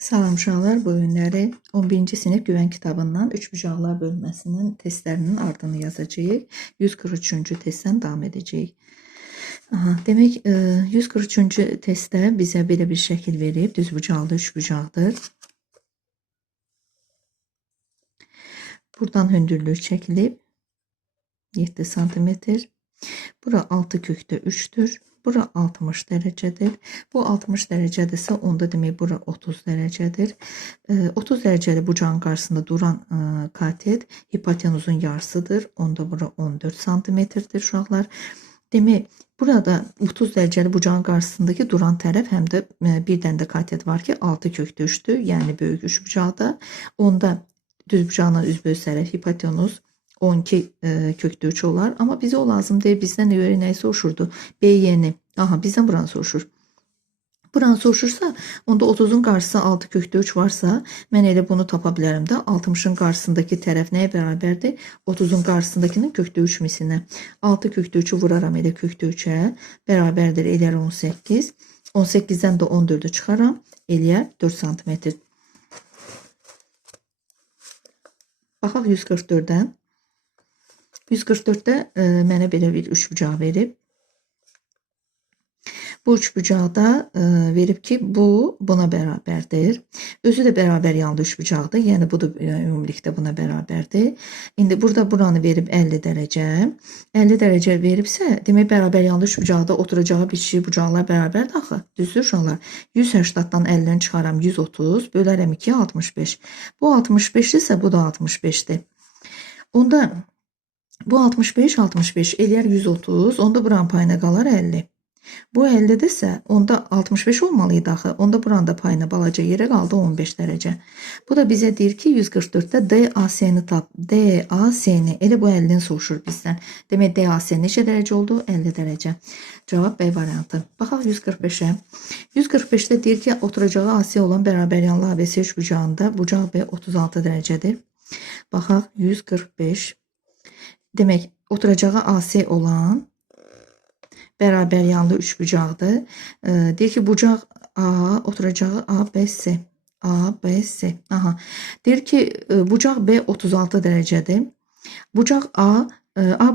Salam uşaqlar, bu günləri 11-ci sinif güvən kitabından 3 bucaqlar bölməsinin testlərinin ardını yazacağıq. 143-cü testdən davam edəcəyik. Demək, 143-cü testdə bizə belə bir şəkil verib, düz bucaqlı 3 bucaqdır. Buradan hündürlük çəkilib 7 sm. Bura 6 kökdə 3'dür. Bura 60 dərəcədir. Bu 60 dərəcədirsə, onda demək bura 30 dərəcədir. 30 dərəcəli bucağın qarşısında duran katet hipotenuzun yarısıdır. Onda bura 14 santimetrdir uşaqlar. Demək, burada 30 dərəcəli bucağın qarşısındakı duran tərəf həm də bir dənə də katet var ki, 6 kökdə 3'dür. Yəni böyük 3 bucaqda. Onda düz bucağına üzbəüz tərəf hipotenuz 12 kökdə 3 olar. Amma bizə o lazım deyil. Bizdən göre nəyi soruşurdu? B-yeni. Bizdən buranı soruşur. Buranı soruşursa, onda 30'un qarşısı 6 kökdə 3 varsa, mən elə bunu tapa bilərəm də. 60'ın qarşısındakı tərəf nəyə bərabərdir? 30'un qarşısındakının kökdə 3 misinə. 6 kökdə 3'ü vuraram elə kökdə 3'ə. Bərabərdir, eləyər 18. 18'dən də 14'ü çıxaram. Eləyər 4 santimetr. Baxaq 144'dən. 144'də mənə belə bir 3 bucaq verib. Bu 3 bucaqda verib ki, bu buna bərabərdir. Özü də bərabər yanlı 3 bucaqdır. Yəni bu da ümumilikdə buna bərabərdir. İndi burada buranı verib 50 dərəcə. 50 dərəcə veribsə, demək bərabər yanlı 3 bucaqda oturacağı bitişik bucaqlar bərabərdir axı. Düzdür uşaqlar? 180'dan 50'ni çıxaram 130, bölərəm 2 65. Bu 65'dirsə, bu da 65'dir. Onda bu 65 eləyər 130, onda buranın payına qalar 50. Bu 50'dirsə, onda 65 olmalıydı axı. Onda buranın da payına balaca yerə qaldı 15 dərəcə. Bu da bizə deyir ki, 144'də DAC-ni tap. DAC-ni, elə bu 50'ni soruşur bizdən. Demək, DAC neçə dərəcə oldu? 50 dərəcə. Cavab B variantı. Baxaq 145'ə. 145'də deyir ki, oturacağı AC olan bərabər yanlı ABC 3 bucağında bucaq B 36 dərəcədir. Baxaq 145. Demək, oturacağı AC olan bərabər yanlı 3 bucaqdır. Deyir ki, bucaq A, oturacağı ABC. ABC. Deyir ki, bucaq B 36 dərəcədir. Bucaq A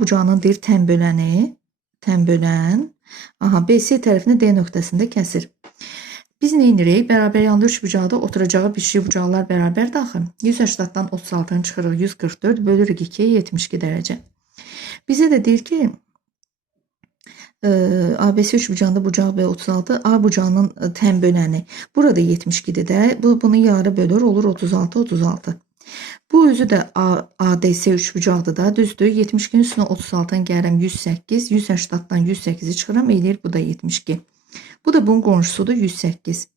bucağının deyir tən bölən. BC tərəfini D nöqtəsində kəsir. Biz nə edirik? Bərabər yanlı 3 bucaqda oturacağı bitişik bucaqlar bərabərdir axı. 180'dan 36'nı çıxırıq 144, bölürük 2'ye 72 dərəcə. Bizə də deyir ki, ABC 3 bucağında bucaq B 36, A bucağının tən böləni. Burada 72'dir də. Bunu yarı bölür, olur 36. Bu özü də ADC 3 bucaqdır da, düzdür. 72'nin üstünə 36'dan gəlirəm 108, 180'dan 108'i çıxıram, eləyir bu da 72. Bu da bunun qonşusudur 108.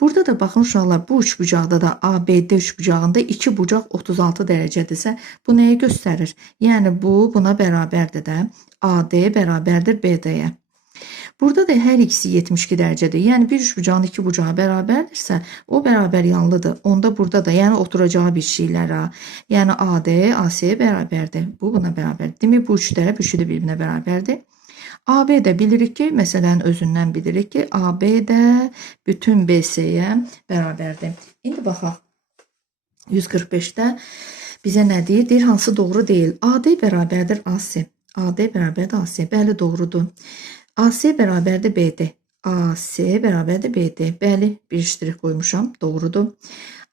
Burada da baxın uşaqlar, bu 3 bucaqda da ABD 3 bucağında 2 bucaq 36 dərəcədirsə, bu nəyi göstərir? Yəni bu buna bərabərdir də. AD bərabərdir BD-yə. Burada da hər ikisi 72 dərəcədir. Yəni bir 3 bucağın 2 bucağı bərabərdirsə, o bərabər yanlıdır. Onda burada da, yəni oturacağı bir şeylərə, yəni AD AC-yə bərabərdir. Bu buna bərabərdir. Demək, bu 3 tərəf üçü də bir-birinə bərabərdir. AB də bilirik ki, məsələn özündən bilirik ki, AB də bütün BC-yə bərabərdir. İndi baxaq 145'də bizə nə deyir? Deyir, hansı doğru deyil? AD bərabərdir AC. AD bərabərdir AC. Bəli, doğrudur. AC bərabərdir BD. AC bərabərdir BD. Bəli, bir iştirik qoymuşam. Doğrudur.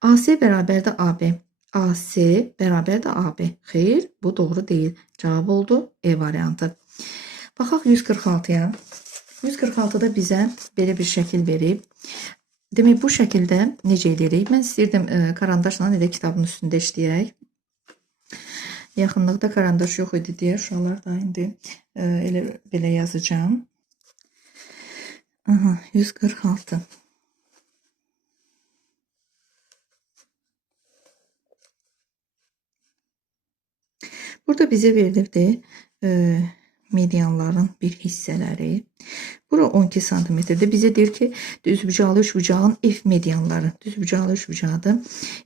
AC bərabərdir AB. AC bərabərdir AB. Xeyr, bu doğru deyil. Cavab oldu E variantı. Baxaq 146'ya. 146'da bizə belə bir şəkil verib. Demək, bu şəkildə necə edirik? Mən istəyirdim karandaşla elə kitabın üstündə işləyək. Yaxınlıqda karandaş yox idi deyə uşaqlar da indi elə belə yazacağım. 146. Burada bizə verilibdir. medianların bir hissələri. Bura 12 santimetrdir. Bizə deyir ki, düzbucaqlı üçbucağın F medianları. Düzbucaqlı üçbucaqdır.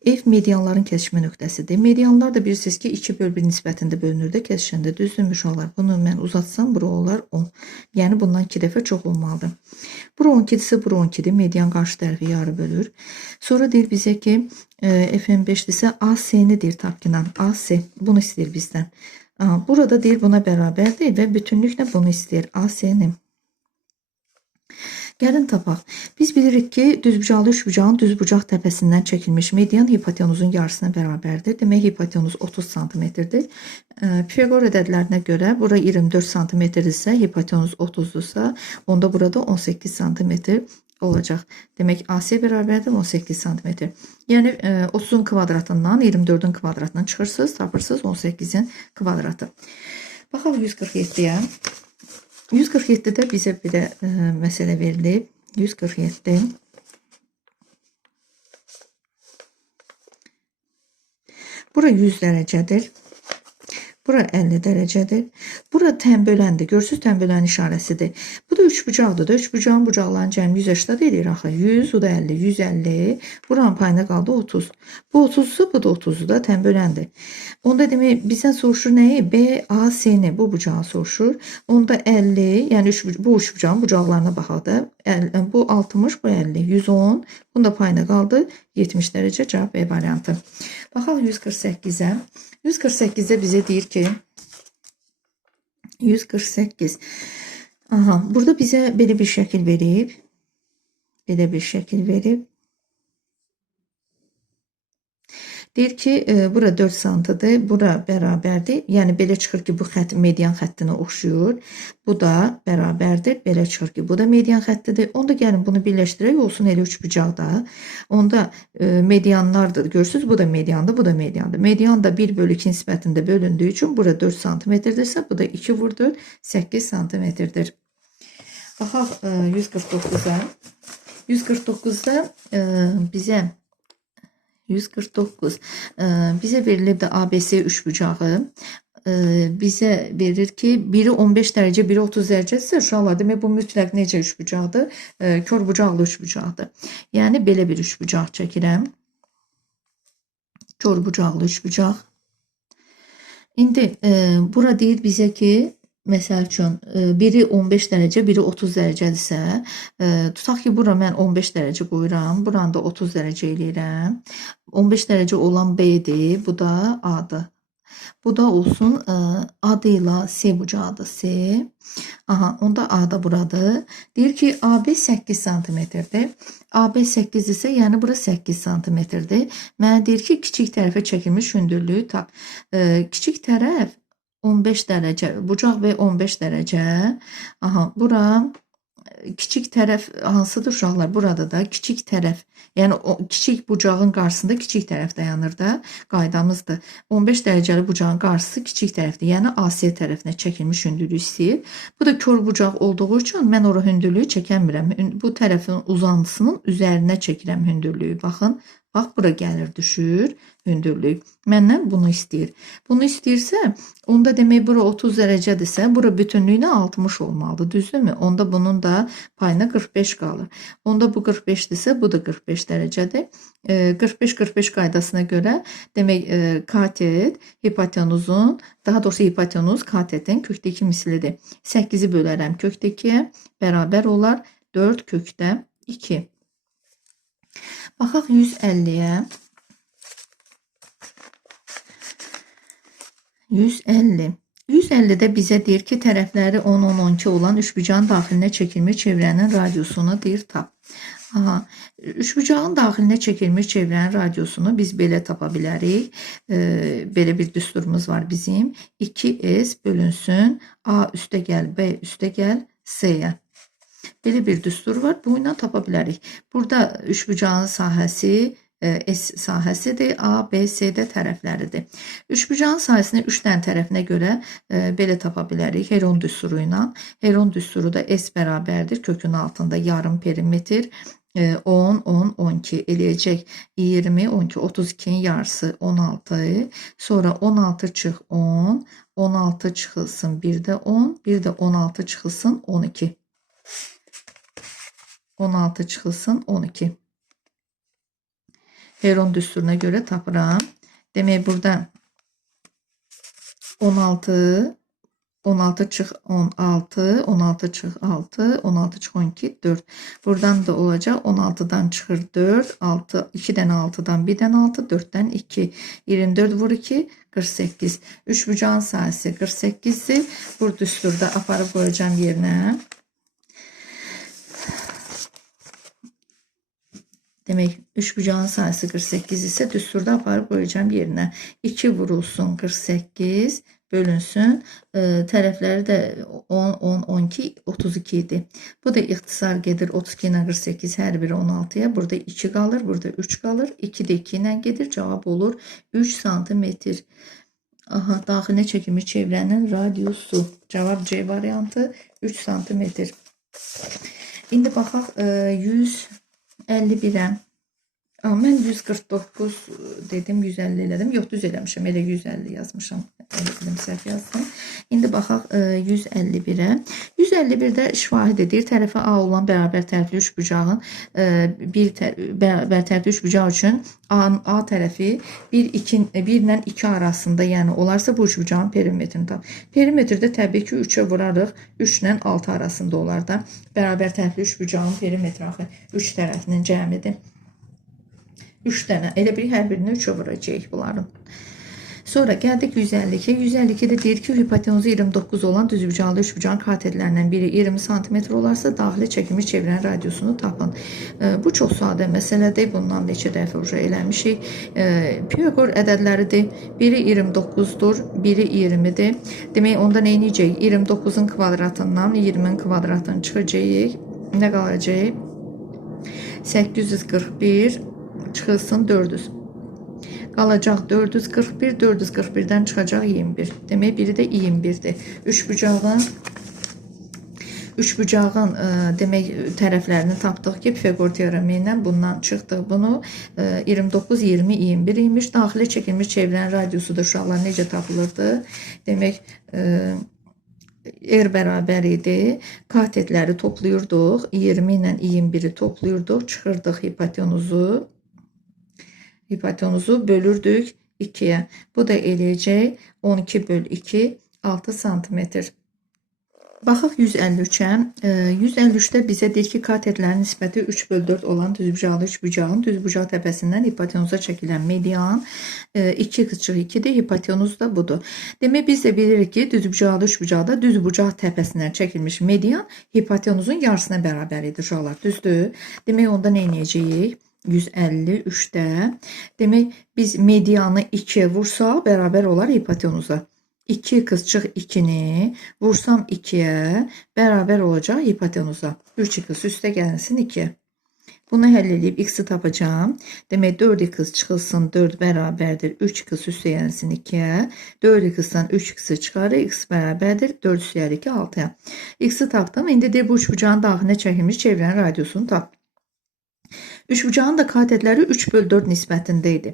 F medianların kəsişmə nöqtəsidir. Medianlar da bilirsiniz ki, 2/1 nisbətində bölünür də kəsişəndə. Düzdürmü uşaqlar? Bunu mən uzatsam, bura olar 10. Yəni bundan 2 dəfə çox olmalıdır. Bura 12-dirsə, bura 12-dir. Median qarşı tərəfi yarı bölür. Sonra deyir bizə ki, FM5-dirsə AC-ni deyir tapkinan. AC. Bunu istəyir bizdən. Burada deyir buna bərabərdir və bütünlüklə bunu istəyir. AC-ni. Gəlin tapaq. Biz bilirik ki, düzbucaqlı üçbucağın düzbucaq təpəsindən çəkilmiş median hipotenuzun yarısına bərabərdir. Demək, hipotenuz 30 santimetrdir. Pifaqor ədədlərinə görə bura 24 santimetrdirsə, hipotenuz 30-dursa, onda burada 18 santimetr olacaq. Demək, AC bərabərdir 18 santimetr. Yəni, 30-un kvadratından 24-ün kvadratından çıxırsınız, tapırsınız 18-in kvadratı. Baxaq 147-yə. 147-də bizə bir də məsələ verilib. 147. Bura 100 dərəcədir. Bura 50 dərəcədir. Bura tənböləndir. Görürsünüz, tənbölən işarəsidir. Bu da üçbucaqdır da. Üçbucağın bucaqlarını cəmi 180 edir axı. 100, o da 50, 150. Buranın payına qaldı 30. Bu 30-dur, bu da 30-dur da tənböləndir. Onda demək, bizdən soruşur nəyi? B, A, C-ni bu bucağı soruşur. Onda 50, yəni bu üçbucağın bucaqlarına baxaq da. Bu 60, bu 50, 110. Bunun da payına qaldı 70 dərəcə, cavab B variantı. Baxaq 148-ə. 148-də bizə deyir ki, 148. Burada bizə belə bir şəkil verib. Belə bir şəkil verib. Deyir ki, bura 4 santidir, bura bərabərdir. Yəni, belə çıxır ki, bu xətt median xəttinə oxşuyur. Bu da bərabərdir. Belə çıxır ki, bu da median xəttidir. Onda gəlin bunu birləşdirək, olsun elə üçbucaqda. Onda medianlardır. Görürsünüz, bu da mediandır, bu da mediandır. Median da 1/2 nisbətində bölündüyü üçün bura 4 santimetrdirsə, bu da 2 vurdur, 8 santimetrdir. Baxaq 149-a. 149-da bizə 149. Bizə verilib də ABC üçbucağı. Bizə verir ki, biri 15 dərəcə, biri 30 dərəcədirsə, uşaqlar, demək bu mütləq necə üçbucaqdır? Körbucaqlı üçbucaqdır. Yəni, belə bir üçbucaq çəkirəm. Körbucaqlı üçbucaq. İndi, bura deyir bizə ki, məsəl üçün, biri 15 dərəcə, biri 30 dərəcədirsə, tutaq ki, bura mən 15 dərəcə qoyuram, buranı da 30 dərəcə eləyirəm. 15 dərəcə olan B-dir, bu da A-dır. Bu da olsun adı ilə C bucağıdır, C. Onda A da buradır. Deyir ki, AB 8 santimetrdir. AB 8-dirsə, yəni bura 8 santimetrdir. Mənə deyir ki, kiçik tərəfə çəkilmiş hündürlüyü tap. Kiçik tərəf 15 dərəcə, bucaq və 15 dərəcə. Bura kiçik tərəf hansıdır uşaqlar? Burada da kiçik tərəf, yəni kiçik bucağın qarşısında kiçik tərəf dayanır da, qaydamızdır. 15 dərəcəli bucağın qarşısı kiçik tərəfdir, yəni AC tərəfinə çəkilmiş hündürlük istəyir. Bu da kör bucaq olduğu üçün mən ora hündürlüyü çəkəmirəm. Bu tərəfin uzantısının üzərinə çəkirəm hündürlüyü. Baxın, bax, bura gəlir, düşür hündürlük. Məndən bunu istəyir. Bunu istəyirsə, onda demək, bura 30 dərəcədirsə, bura bütünlüyünə 60 olmalıdır, düzdürmü? Onda bunun da payına 45 qalır. Onda bu 45-dirsə, bu da 45 dərəcədir. 45-45 qaydasına görə, demək, katet hipotenuzun, daha doğrusu hipotenuz katetin kökdə 2 mislidir. 8-i bölərəm kökdə 2-yə, bərabər olar 4 kökdə 2. Baxaq 150-yə. 150. 150-də bizə deyir ki, tərəfləri 10-10-12 olan üçbucağın daxilinə çəkilmiş çevrənin radiusunu deyir tap. Üçbucağın daxilinə çəkilmiş çevrənin radiusunu biz belə tapa bilərik. Belə bir düsturumuz var bizim. 2S bölünsün A üstə gəl, B üstə gəl, C-yə. Belə bir düstur var. Bu ilə tapa bilərik. Burada üçbucağın sahəsi S sahəsidir, A, B, C də tərəfləridir. Üçbucağın sahəsini 3 dənə tərəfinə görə belə tapa bilərik. Heron düsturu ilə. Heron düsturu da S bərabərdir. Kökün altında yarım perimetr 10, 10, 12 eləyəcək 20, 12, 32'nin yarısı 16. Sonra 16 çıx 10, 16 çıxılsın bir də 10, bir də 16 çıxılsın 12. 16 çıxılsın 12. Heron düsturuna göre tapıram. Demək burada 16, 16 çıx 16, 16 çıx 6, 16 çıx 12, 4. Buradan da olacaq 16'dan çıxır 4, 6, 2'dən 6'dan 1'dən 6, 4'dən 2. 24 vur 2, 48. 3 bucağın sayısı 48'dir. Bu düsturda aparıb qoyacağım yerinə. Demek 3 bucağın sayısı 48 ise düsturda aparıb qoyacağım yerinə. 2 vurulsun 48 bölünsün. Tərəfləri də 10, 10, 12, 32 idi. Bu da ixtisar gedir 32 ilə 48 hər biri 16'ya. Burada 2 qalır, burada 3 qalır. 2 də 2 ilə gedir. Cavab olur 3 santimetr. Aha, daxilə çəkimi çevrənin radiusu. Cavab C variantı 3 santimetr. İndi baxaq 151'ə. Mən 149 dedim, 150 elədim. Yox, düz eləmişəm. Elə 150 yazmışam. Elə bilim, səhv yazdım. İndi baxaq 151'ə. 151'də şahid edir. Tərəfi A olan bərabər tərəfli üç bucağın bərabər tərəfli üç bucaq üçün A tərəfi 1 ilə 2 arasında, yəni olarsa bu üç bucağın perimetrini tap. Perimetrdə təbii ki 3'ə vurarıq. 3 ilə 6 arasında olar da. Bərabər tərəfli üç bucağın perimetri axı 3 tərəfinin cəmidir. 3 dənə. Elə bir hər birini 3'ə vuracağıq bunların. Sonra gəldik 152. 152'də deyir ki, hipotenuzu 29 olan düzbucaqlı üçbucağın katetlərindən biri 20 cm olarsa daxilə çəkimi çevirən radiusunu tapın. Bu çox sadə məsələdir. Bundan neçə dəfə eləmişik. Pifaqor ədədləridir. Biri 29'dur, biri 20'dir. Demək onda nə edəcəyik? 29'un kvadratından 20'nin kvadratını çıxacağıq. Nə qalacaq? 841 çıxılsın 400. Qalacaq 441, 441'dən çıxacaq 21. Demək biri də 21'dir. Üç bucağın demək tərəflərini tapdıq ki, Pifaqor teoremi ilə bundan çıxdıq. Bunu 29, 20, 21 imiş. Daxilə çəkilmiş çevirən radiusu da uşaqlar necə tapılırdı? Demək R bərabər idi. Katetləri toplayırdıq. 20 ilə 21'i toplayırdıq. Çıxırdıq hipotenuzu bölürdük 2'ye. Bu da eləyəcək 12 böl 2, 6 santimetr. Baxaq 153'ə. 153'də bizə deyir ki, katetlərin nisbəti 3 böl 4 olan düzbucaqlı üçbucağın düzbucaq təpəsindən hipotenuza çəkilən median 2/2'dir. Hipotenuz da budur. Demək biz də bilirik ki, düzbucaqlı üçbucaqda düzbucaq təpəsindən çəkilmiş median hipotenuzun yarısına bərabər edir uşaqlar. Düzdür? Demək onda nə edəcəyik? 153'də. Demək biz medianı 2'ye vursaq bərabər olar hipotenuza. 2 kısçıq 2'ni vursam 2'ye bərabər olacaq hipotenuza. 3x üstə gəlsin 2'ye. Bunu həll edib x'i tapacağım. Demək 4x çıxılsın 4 bərabərdir 3x üstə gəlsin 2'ye. 4x'dan 3x'i çıxarır. X bərabərdir 4 üstə 2 6'ya. X'i tapdım. İndi də bu üçbucağın daxilinə çəkilmiş çevirən radiusunu tap. Üçbucağın da katetləri 3 böl 4 nisbətində idi.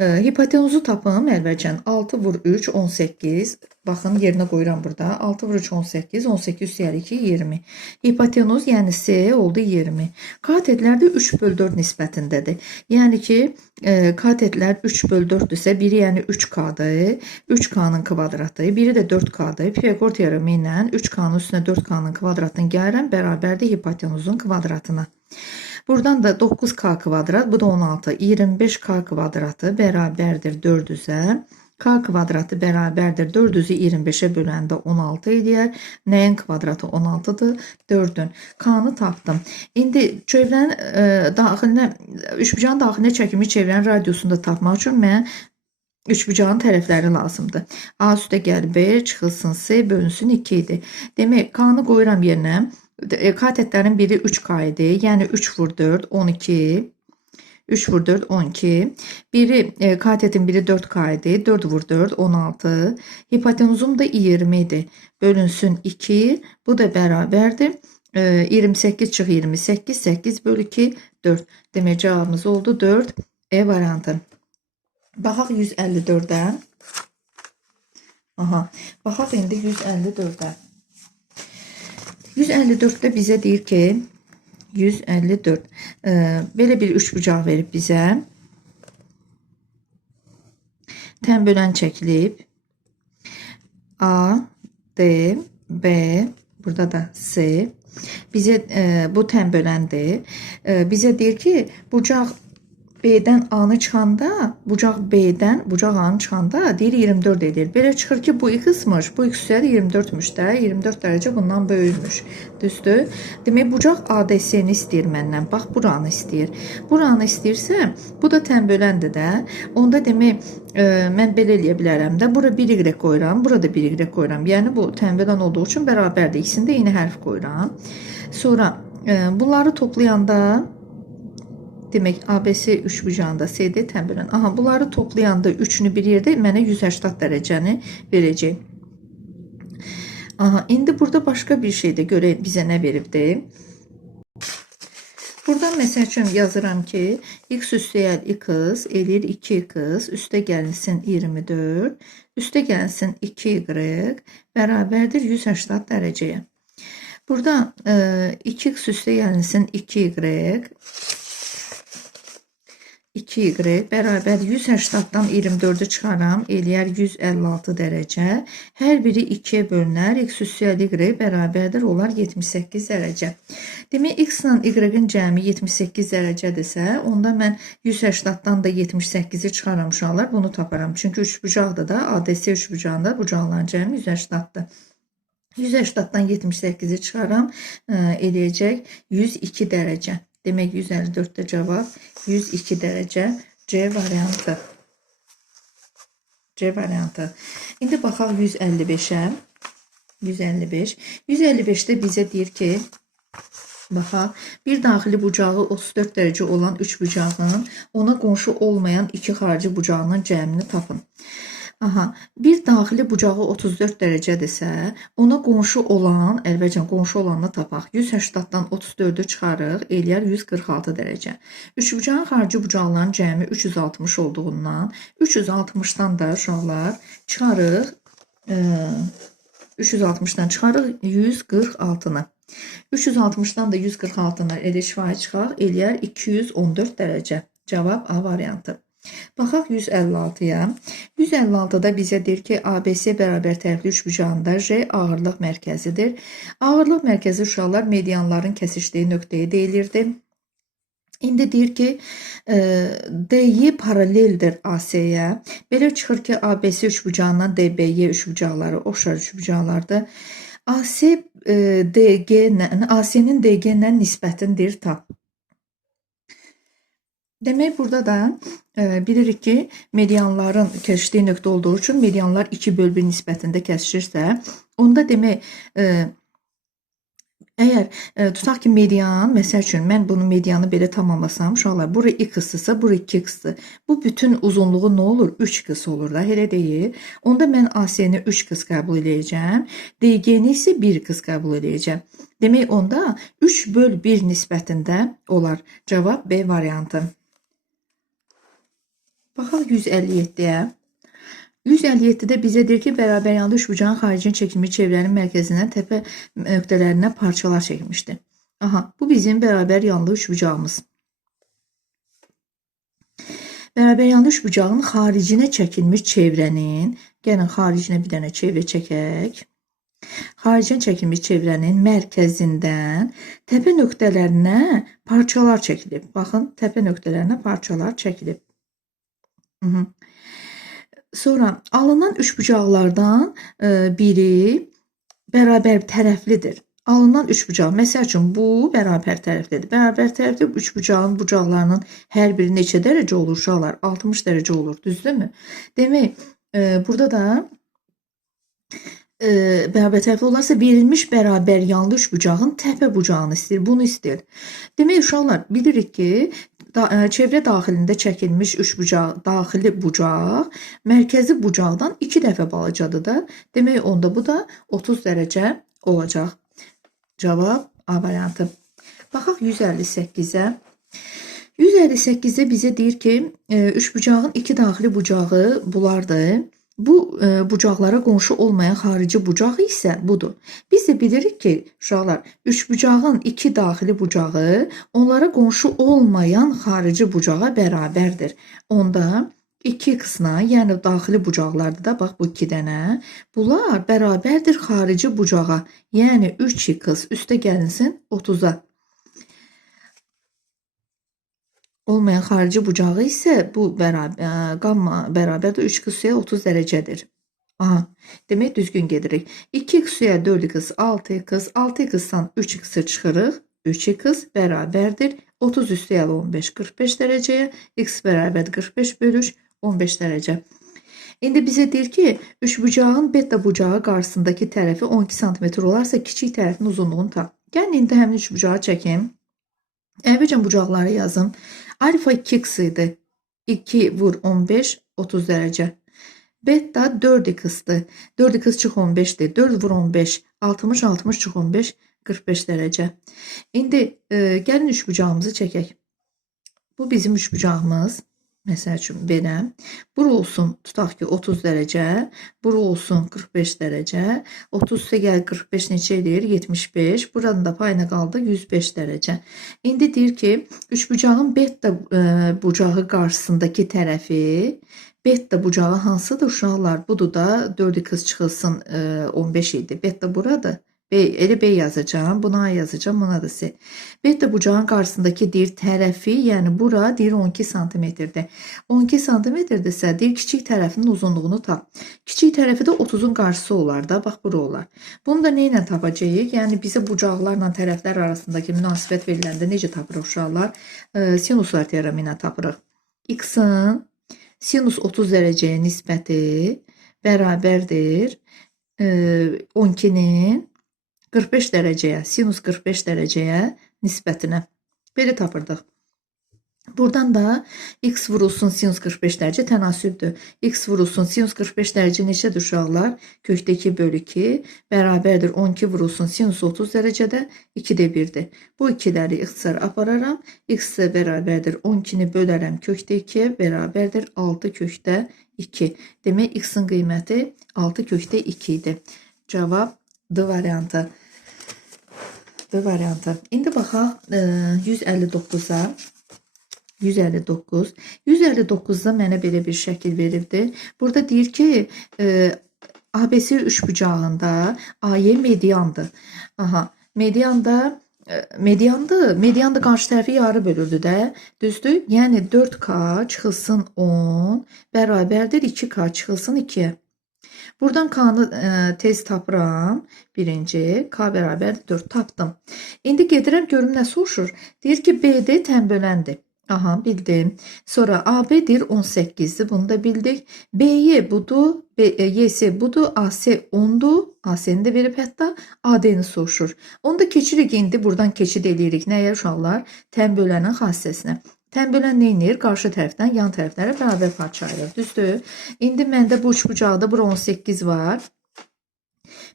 Hipotenuzu tapım əvvəlcən 6 vur 3 18. Baxın yerinə qoyuram burada. 6 vur 3 18. 18 üstə 2 20. Hipotenuz yəni S oldu 20. Katetlər də 3 böl 4 nisbətindədir. Yəni ki katetlər 3 böl 4'dürsə biri yəni 3K'dır. 3K'nın kvadratı. Biri də 4K'dır. Pifaqor teoremi ilə 3K'nın üstünə 4K'nın kvadratını gəlirəm. Bərabərdir hipotenuzun kvadratına. Buradan da 9K kvadrat, bu da 16. 25K kvadratı bərabərdir 400'ə. K kvadratı bərabərdir 400'ü 25'e böləndə 16 edir. Nəyin kvadratı 16'dır? 4'ün. K'nı tapdım. İndi çevrənin daxilinə, üçbucağın daxilinə çəkimi çevirən radiusunu da tapmaq üçün mən üçbucağın tərəfləri lazımdır. A üstə gəl B, çıxılsın C, bölünsün 2 idi. Demək, K'nı qoyuram yerinə. Katetlərin biri 3K idi. Yəni 3 vur 4 12. 3 vur 4 12. Biri katetin biri 4K idi. 4 vur 4 16. Hipotenuzum da 20 idi. Bölünsün 2. Bu da bərabərdir. 28 çıx 28 8 bölü 2 4. Demək cavabımız oldu 4. E variantı. Baxaq 154-ə. Aha. Baxaq indi 154-ə. 154-də bizə deyir ki, 154. Belə bir üçbucaq verib bizə. Tənbölən çəkilib. A, D, B, burada da C. Bizə bu tənböləndir. Bizə deyir ki, bucaq B-dən A-nı çıxanda, bucaq B-dən bucaq A-nı çıxanda deyir 24 edir. Belə çıxır ki, bu x-mış, bu x üstəri 24-müş də, 24 dərəcə bundan böyükmüş. Düzdür? Demək, bucaq ADS-ni istəyir məndən. Bax, buranı istəyir. Buranı istəyirsə, bu da tənböləndir də. Onda demək, mən belə eləyə bilərəm də. Bura 1y qoyuram, burada 1y qoyuram. Yəni, bu tənbölən olduğu üçün bərabərdir. İkisində eyni hərf qoyuram. Sonra bunları toplayanda demək, ABC üçbucağında CD tənbölən. Aha, bunları toplayanda üçünü bir yerdə mənə 180 dərəcəni verəcək. Aha, indi burada başqa bir şey də görək bizə nə veribdir. Buradan məsəl üçün yazıram ki, x üstəyəl x eləyir 2x, üstə gəlinsin 24, üstə gəlinsin 2y bərabərdir 180 dərəcəyə. Burada 2x üstə gəlinsin 2y, 2y bərabər 180-dan 24-ü çıxaram, eləyər 156 dərəcə. Hər biri 2-yə bölünər, x üstəl y bərabərdir, olar 78 dərəcə. Demək, x ilə y-in cəmi 78 dərəcədirsə, onda mən 180-dan da 78-i çıxaram uşaqlar, bunu taparam. Çünki üçbucaqdır da, ADS üçbucağında bucaqların cəmi 180-dır. 180-dan 78-i çıxaram, eləyəcək 102 dərəcə. Demək, 154-də cavab 102 dərəcə C variantı. C variantı. İndi baxaq 155-ə. 155. 155-də bizə deyir ki, baxaq, bir daxili bucağı 34 dərəcə olan üçbucağın ona qonşu olmayan iki xarici bucağının cəmini tapın. Aha, bir daxili bucağı 34 dərəcədirsə, ona qonşu olan, əlbəttə qonşu olanını tapaq. 180-dan 34-ü çıxarıq, eləyər 146 dərəcə. Üçbucağın xarici bucaqların cəmi 360 olduğundan, 360-dan da uşaqlar çıxarıq, 360-dan çıxarıq 146-nı. 360-dan da 146-nı elə şifahi çıxaq, eləyər 214 dərəcə. Cavab A variantı. Baxaq 156-ya. 156-da bizə deyir ki, ABC bərabər tərəfli üçbucağında J ağırlıq mərkəzidir. Ağırlıq mərkəzi uşaqlar medianların kəsişdiyi nöqtəyə deyilirdi. İndi deyir ki, DY paraleldir AC-yə. Belə çıxır ki, ABC üçbucağından DBY üçbucaqları oxşar üçbucaqlardır. AC-nin DG-lə nisbətindir tap. Demək, burada da bilirik ki, medianların kəsişdiyi nöqtə olduğu üçün medianlar 2/1 nisbətində kəsişirsə, onda demək, əgər tutaq ki, median, məsəl üçün, mən bunu medianı belə tamamlasam, uşaqlar, bura x-dırsa, bura 2x-dır. Bu bütün uzunluğu nə olur? 3x olur da, elə deyil. Onda mən AC-ni 3x qəbul edəcəm, DG-ni isə 1x qəbul edəcəm. Demək, onda 3/1 nisbətində olar. Cavab B variantı. Baxaq 157-yə. 157-də bizə deyir ki, bərabər yanlı üçbucağın xaricin çəkilmiş çevrənin mərkəzindən təpə nöqtələrinə parçalar çəkilmişdir. Aha, bu bizim bərabər yanlı üçbucağımız. Bərabər yanlı üçbucağın xaricinə çəkilmiş çevrənin, gəlin xaricinə bir dənə çevrə çəkək. Xaricinə çəkilmiş çevrənin mərkəzindən təpə nöqtələrinə parçalar çəkilib. Baxın, təpə nöqtələrinə parçalar çəkilib. Sonra alınan üçbucaqlardan biri bərabər tərəflidir. Alınan üçbucaq, məsəl üçün bu bərabər tərəflidir. Bərabər tərəfli üçbucağın bucaqlarının hər biri neçə dərəcə olur uşaqlar? 60 dərəcə olur, düzdürmü? Demək, burada da bərabər tərəfli olarsa verilmiş bərabər yanlı üçbucağın təpə bucağını istəyir, bunu istəyir. Demək, uşaqlar, bilirik ki, çevrə daxilində çəkilmiş üçbucaq, daxili bucaq, mərkəzi bucaqdan 2 dəfə balacadır da. Demək, onda bu da 30 dərəcə olacaq. Cavab A variantı. Baxaq 158-ə. 158'de bizə deyir ki, üçbucağın iki daxili bucağı bunlardır. Bu bucaqlara qonşu olmayan xarici bucaq isə budur. Biz də bilirik ki, uşaqlar, üçbucağın iki daxili bucağı onlara qonşu olmayan xarici bucağa bərabərdir. Onda 2x-na, yəni daxili bucaqlardır da, bax bu 2 dənə. Bunlar bərabərdir xarici bucağa, yəni 3x üstə gəlinsin 30-a. Olmayan xarici bucağı isə bu qamma bərabərdir 3x 30 dərəcədir. Aha, demək düzgün gedirik. 2x 4x 6x, 6x-dan 3x çıxırıq. 3x bərabərdir 30 üstü 15 45 dərəcəyə, x bərabərdir 45 bölüş 15 dərəcə. İndi bizə deyir ki, üçbucağın beta bucağı qarşısındakı tərəfi 12 sm olarsa kiçik tərəfin uzunluğunu tap. Gəlin indi həmin üçbucağı çəkim. Əvvəlcə bucaqları yazım. Alfa 2x idi. 2 vur 15 30 dərəcə. Beta 4x-dir. 4x çıx 15-dir. 4 vur 15 60 60 çıx 15 45 dərəcə. İndi gəlin üçbucağımızı çəkək. Bu bizim üçbucağımız. Məsəl üçün belə. Bura olsun, tutaq ki 30 dərəcə, bura olsun 45 dərəcə, 30 üstə gəl 45 neçə edir? 75. Buranın da payına qaldı 105 dərəcə. İndi deyir ki, üçbucağın beta bucağı qarşısındakı tərəfi, beta bucağı hansıdır uşaqlar? Budur da 4x çıxılsın 15 idi. Beta buradır. Elə B yazacağım, buna A yazacağım, buna da C. Beta bucağın qarşısındakı deyir tərəfi, yəni bura deyir 12 santimetrdir. 12 santimetrdirsə deyir kiçik tərəfinin uzunluğunu tap. Kiçik tərəfi də 30-un qarşısı olar da, bax bura olar. Bunu da nə ilə tapacağıq? Yəni bizə bucaqlarla tərəflər arasındakı münasibət veriləndə necə tapırıq uşaqlar? Sinuslar teoremi ilə tapırıq. X-in sinus 30 dərəcəyə nisbəti bərabərdir 12-nin 45 dərəcəyə, sinus 45 dərəcəyə nisbətinə. Belə tapırdıq. Buradan da x vurulsun sinus 45 dərəcə tənasübdür. X vurulsun sinus 45 dərəcə neçədir uşaqlar? Kökdə 2 bölü 2 bərabərdir 12 vurulsun sinus 30 dərəcədə 2-də 1-dir. Bu ikiləri ixtisar apararam. X bərabərdir 12-ni bölərəm kökdə 2-yə bərabərdir 6 kökdə 2. Demək x-in qiyməti 6 kökdə 2 idi. Cavab D variantı. D variantı. İndi baxaq 159-a. 159. 159-da mənə belə bir şəkil veribdir. Burada deyir ki, ABC üçbucağında AY mediandır. Aha, medianda medianda qarşı tərəfi yarı bölürdü də. Düzdür? Yəni 4K çıxılsın 10 bərabərdir 2K çıxılsın 2-yə. Buradan K'nı tez tapıram. Birinci, K bərabərdir 4 tapdım. İndi gedirəm görüm nə soruşur. Deyir ki, BD tənböləndir. Aha, bildim. Sonra AB deyir 18'dir. Bunu da bildik. BY budur. YS budur. AC 10'dur. AC'ni də verib hətta AD'ni soruşur. Onu da keçirik indi. Buradan keçid eləyirik. Nəyə uşaqlar? Tənbölənin xassəsinə. Tənbölən neynir? Qarşı tərəfdən yan tərəflərə bərabər parça ayırır. Düzdür? İndi məndə bu üçbucaqda bura 18 var.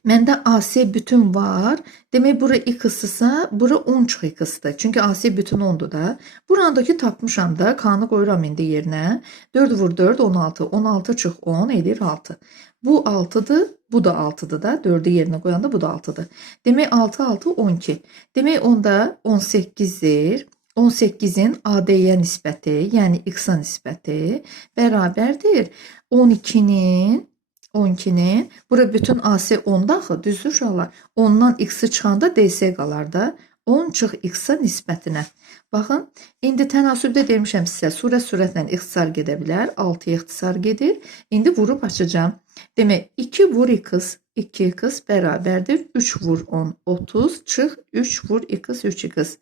Məndə AC bütün var. Demək bura x-ısa, bura 10 çıx x-dır. Çünki AC bütün 10'dur da. Buradakı tapmışam da. K'nı qoyuram indi yerinə. 4 vur 4 16. 16 çıx 10 edir 6. Bu 6'dır. Bu da 6'dır da. 4'ü yerinə qoyanda bu da 6'dır. Demək 6 6 12. Demək onda 18'dir. 18'in AD'yə nisbəti, yəni x-a nisbəti bərabərdir 12'nin bura bütün AC 10'da axı, düzdür uşaqlar. 10'dan x-i çıxanda DS qalar da 10 çıx x-a nisbətinə. Baxın, indi tənasübdə demişəm sizə, sürətlə ixtisar gedə bilər, 6'ya ixtisar gedir. İndi vurub açacağım. Demək, 2 vur x, 2x bərabərdir 3 vur 10, 30 çıx 3 vur x, 3x.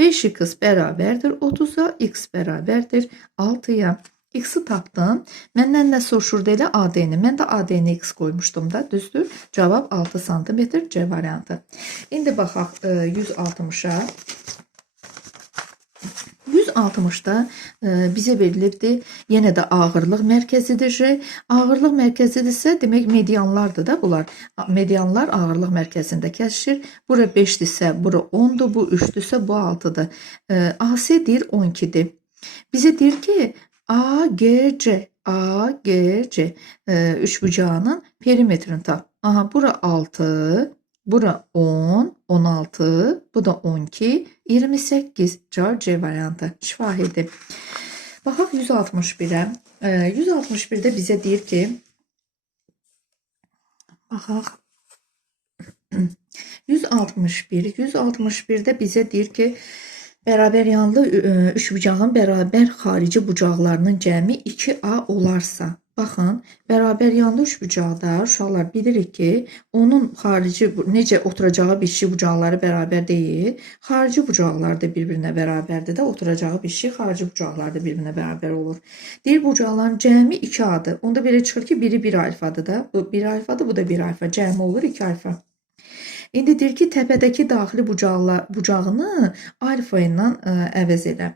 5x bərabərdir 30'a, x bərabərdir 6'ya. X-i tapdım. Məndən nə soruşurdu elə AD-ni. Mən də AD-ni x qoymuşdum da, düzdür? Cavab 6 cm C variantı. İndi baxaq 160-a. 160'da bizə verilibdir. Yenə də ağırlıq mərkəzidir. Ağırlıq mərkəzidirsə, demək medianlardır da bunlar. Medianlar ağırlıq mərkəzində kəsişir. Bura 5-dirsə, bura 10-dur, bu 3-dürsə, bu 6-dır. AC deyir 12-dir. Bizə deyir ki, AGC üçbucağının perimetrini tap. Aha, bura 6, bura 10, 16, bu da 12, 28. Cavab C variantı. Şifahidir. Baxaq 161'ə. 161'də bizə deyir ki, baxaq 161'də bizə deyir ki, bərabər yanlı üçbucağın bərabər xarici bucaqlarının cəmi 2A olarsa, baxın, bərabər yanlı üçbucaqda uşaqlar bilirik ki, onun xarici necə oturacağı bitişik bucaqları bərabər deyil, xarici bucaqlar da bir-birinə bərabərdir də, oturacağı bitişik xarici bucaqlar da bir-birinə bərabər olur. Deyir bucaqların cəmi 2A-dır. Onda belə çıxır ki, biri 1 alfadır da, bu 1 alfadır, bu da 1 alfa, cəmi olur 2 alfa. İndi deyir ki, təpədəki daxili bucağını alfa ilə əvəz elə.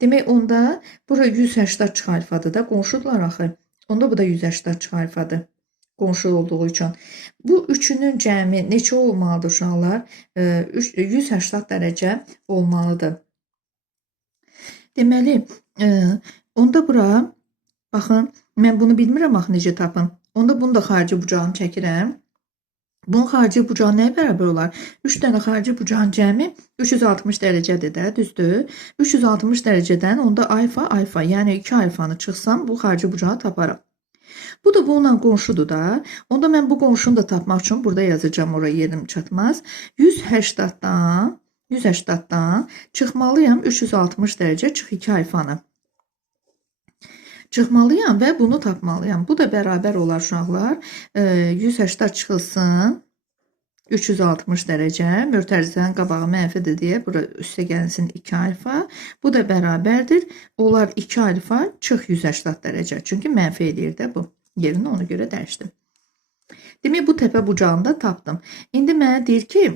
Demək, onda bura 180 çıx alfadır da, qonşudular axı. Onda bu da 180 çıx alfadır, qonşu olduğu üçün. Bu üçünün cəmi neçə olmalıdır uşaqlar? 180 dərəcə olmalıdır. Deməli, onda bura, baxın, mən bunu bilmirəm axı necə tapın. Onda bunu da xarici bucağını çəkirəm. Bunun xarici bucağı nəyə bərabər olar? 3 dənə xarici bucağın cəmi 360 dərəcədir də, düzdür? 360 dərəcədən onda alfa, yəni 2 alfanı çıxsam bu xarici bucağı taparım. Bu da bununla qonşudur da. Onda mən bu qonşunu da tapmaq üçün burada yazacağım, oraya yerim çatmaz. 180'dan çıxmalıyam 360 dərəcə çıx 2 alfanı. Çıxmalıyam və bunu tapmalıyam. Bu da bərabər olar uşaqlar. 180 çıxılsın 360 dərəcə. Mötərizənin qabağı mənfidir deyə bura üstə gəlsin 2 alfa. Bu da bərabərdir. Olar 2 alfa çıx 180 dərəcə. Çünki mənfi eləyir də bu. Yerini ona görə dəyişdim. Demək, bu təpə bucağını da tapdım. İndi mənə deyir ki,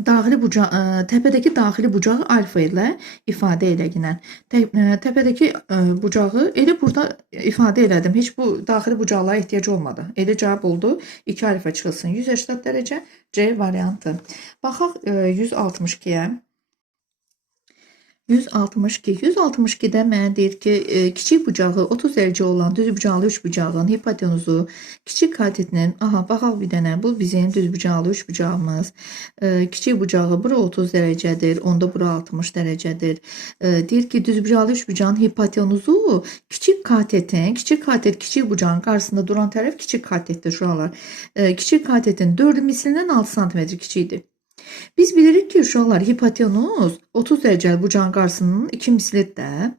təpədəki daxili bucağı alfa ilə ifadə eləginən. Təpədəki bucağı elə burada ifadə elədim. Heç bu daxili bucaqlara ehtiyac olmadı. Elə cavab oldu. 2 alfa çıxılsın 180 dərəcə. C variantı. Baxaq 162'yə. 162'də mənə deyir ki, kiçik bucağı 30 dərəcə olan düzbucaqlı üçbucağın hipotenuzu kiçik katetinin, baxaq bir dənə, bu bizim düzbucaqlı üçbucağımız. Kiçik bucağı bura 30 dərəcədir, onda bura 60 dərəcədir. Deyir ki, düzbucaqlı üçbucağın hipotenuzu kiçik katetin, kiçik bucağın qarşısında duran tərəf kiçik katetdir uşaqlar. Kiçik katetin 4 mislindən 6 cm kiçikdir. Biz bilirik ki, uşaqlar, hipotenuz 30 dərəcəli bucağın qarşısının 2 mislidir də.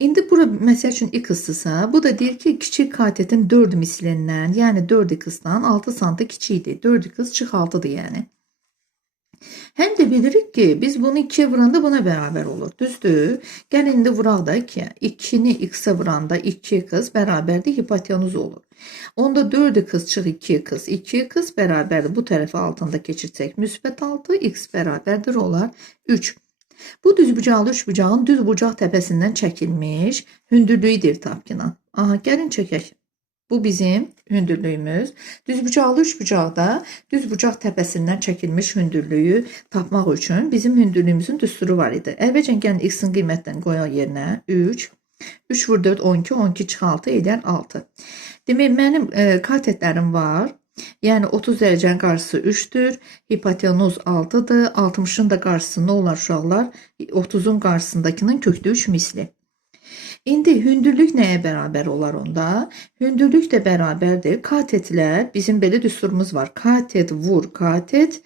İndi bura məsəl üçün x-dırsa, bu da deyir ki, kiçik katetin 4 mislindən, yəni 4x-dan 6 cm kiçikdir. 4x çıx 6-dır yəni. Həm də bilirik ki, biz bunu 2'ye vuranda buna bərabər olur. Düzdür? Gəl indi vuraq da 2'ye. 2'ni x-ə vuranda 2x bərabərdir, hipotenuz olur. Onda 4x çıx 2x. 2x bərabərdir. Bu tərəfi altında keçirsək müsbət 6, x bərabərdir olar 3. Bu düzbucaqlı üçbucağın düzbucaq təpəsindən çəkilmiş hündürlüyüdür tapkına. Gəlin çəkək. Bu bizim hündürlüyümüz. Düzbucaqlı üçbucaqda düzbucaq təpəsindən çəkilmiş hündürlüyü tapmaq üçün bizim hündürlüyümüzün düsturu var idi. Əvvəlcə gəlin x-in qiymətdən qoyaq yerinə 3. 3 vur 4, 12, 12 çıx 6 edən 6. Demək, mənim katetlərim var. Yəni 30 dərəcənin qarşısı 3'dür. Hipotenuz 6'dır. 60'ın da qarşısı nə olar uşaqlar? 30'un qarşısındakının kökdə 3 misli. İndi hündürlük nəyə bərabər olar onda? Hündürlük də bərabərdir. Katetlər, bizim belə düsturumuz var. Katet vur katet,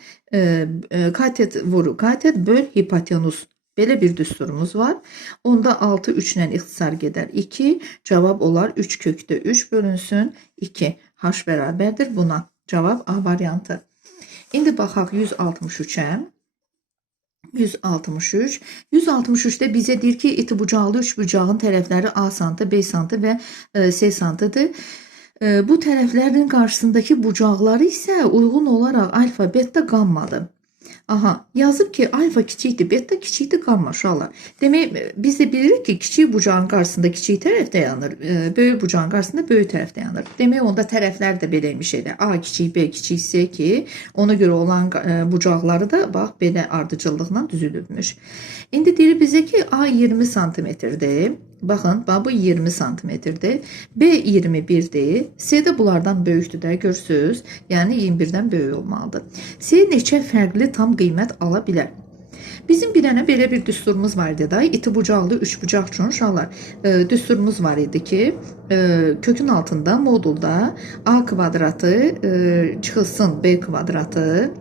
böl hipotenuz. Belə bir düsturumuz var. Onda 6 3 ilə ixtisar gedər 2. Cavab olar 3 kökdə 3 bölünsün 2. H bərabərdir buna. Cavab A variantı. İndi baxaq 163'ə. 163. 163'də bizə deyir ki, iti bucaqlı üçbucağın tərəfləri A santı, B santı və C santıdır. Bu tərəflərin qarşısındakı bucaqları isə uyğun olaraq alfa, beta, qammadır. Aha, yazıb ki, alfa kiçikdir, beta kiçikdir, qamma uşaqlar. Demək, biz də bilirik ki, kiçik bucağın qarşısında kiçik tərəf dayanır, böyük bucağın qarşısında böyük tərəf dayanır. Demək, onda tərəflər də beləymiş elə. A kiçik, B kiçik, C ki, ona görə olan bucaqları da bax belə ardıcıllıqla düzülübmüş. İndi deyir bizə ki, A 20 santimetrdir. Baxın, bu 20 santimetrdir. B 21'dir. C də bunlardan böyükdür də, görürsüz. Yəni 21-dən böyük olmalıdır. C neçə fərqli tam qiymət ala bilər? Bizim bir dənə belə bir düsturumuz var idi da, iti bucaqlı, üç bucaq üçün uşaqlar. Düsturumuz var idi ki, kökün altında modulda A kvadratı çıxılsın B kvadratı,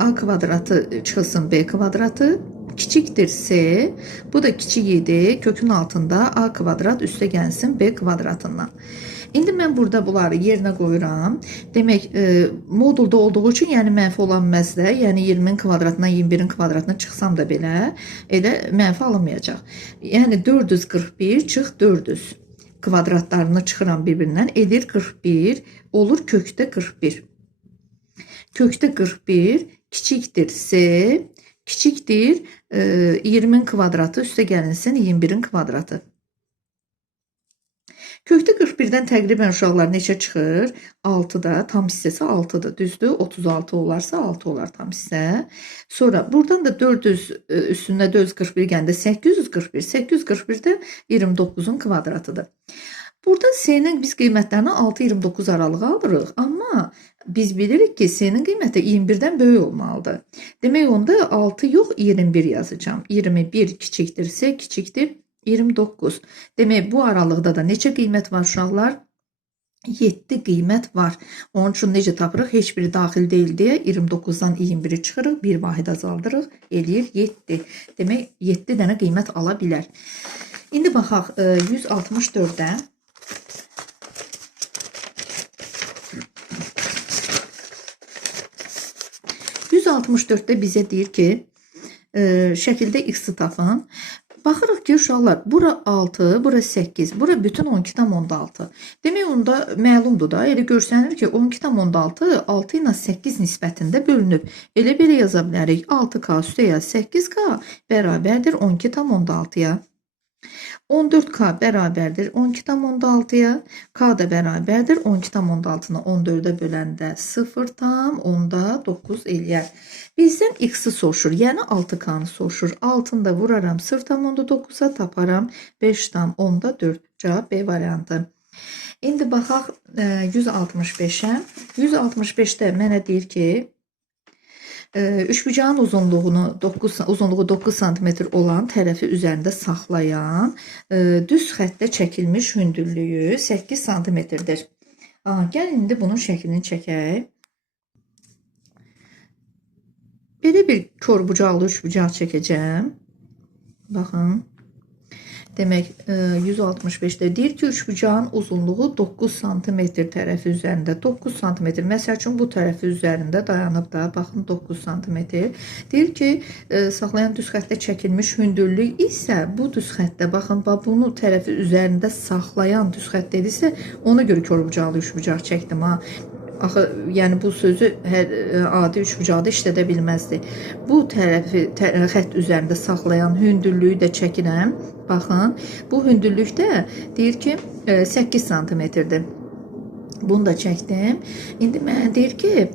A kvadratı çıxılsın B kvadratı, kiçikdir C, bu da kiçik idi, kökün altında A kvadrat üstə gəlsin B kvadratından. İndi mən burada bunları yerinə qoyuram. Demək, modulda olduğu üçün, yəni mənfi olan məzdə, yəni 20-nin kvadratından 21-in kvadratına çıxsam da belə, elə mənfi alınmayacaq. Yəni 441 çıx 400 kvadratlarını çıxıram bir-birindən, edir 41, olur kökdə 41. Kökdə 41, kiçikdir C, kiçikdir 20'nin kvadratı üstə gəlinsin 21'in kvadratı. Kökdə 41-dən təqribən uşaqlar neçə çıxır? 6-da, tam hissəsi 6-dır, düzdür? 36 olarsa 6 olar tam hissə. Sonra buradan da 400 üstündə 441 gəndə 841, 841 də 29'un kvadratıdır. Burada C-nin biz qiymətlərini 6-29 aralığı alırıq, amma biz bilirik ki, C-nin qiyməti 21-dən böyük olmalıdır. Demək, onda 6 yox, 21 yazacağım. 21 kiçikdir C, kiçikdir 29. Demək, bu aralıqda da neçə qiymət var uşaqlar? 7 qiymət var. Onun üçün necə tapırıq? Heç biri daxil deyil deyə 29-dan 21-i çıxırıq, bir vahid azaldırıq, eləyir 7. Demək, 7 dənə qiymət ala bilər. İndi baxaq 164-də. 164'də bizə deyir ki, şəkildə x-i tapın. Baxırıq ki, uşaqlar, bura 6, bura 8, bura bütün 12,6. Demək, onda məlumdur da, elə görsənir ki, 12,6 6 ilə 8 nisbətində bölünüb. Elə belə yaza bilərik, 6K üstəyə 8K bərabərdir 12,6-ya. 14K bərabərdir 12,6-ya, K da bərabərdir 12,6-nı 14-ə böləndə 0,9 eləyər. Bizdən x-i soruşur, yəni 6K-nı soruşur. 6-nı da vuraram 0,9-a, taparam 5,4. Cavab B variantı. İndi baxaq 165-ə. 165-də mənə deyir ki, üçbucağın uzunluğu 9 cm olan tərəfi üzərində saxlayan düz xəttdə çəkilmiş hündürlüyü 8 cm-dir. Gəlin indi bunun şəklini çəkək. Belə bir korbucaqlı üçbucaq çəkəcəm. Baxın. Demək, 165-də deyir ki, üçbucağın uzunluğu 9 cm tərəfi üzərində. 9 cm, məsəl üçün bu tərəfi üzərində dayanıb da, baxın 9 cm. Deyir ki, saxlayan düz xəttdə çəkilmiş hündürlük isə bu düz xəttdə, baxın, bunu tərəfi üzərində saxlayan düz xətt dedisə, ona görə korbucaqlı üçbucaq çəkdim. Axı, yəni bu sözü hər adi üçbucaqda işlədə bilməzdi. Bu tərəfi xətt üzərində saxlayan hündürlüyü də çəkirəm. Baxın, bu hündürlükdə deyir ki, 8 cm-dir. Bunu da çəkdim. İndi mənə deyir ki,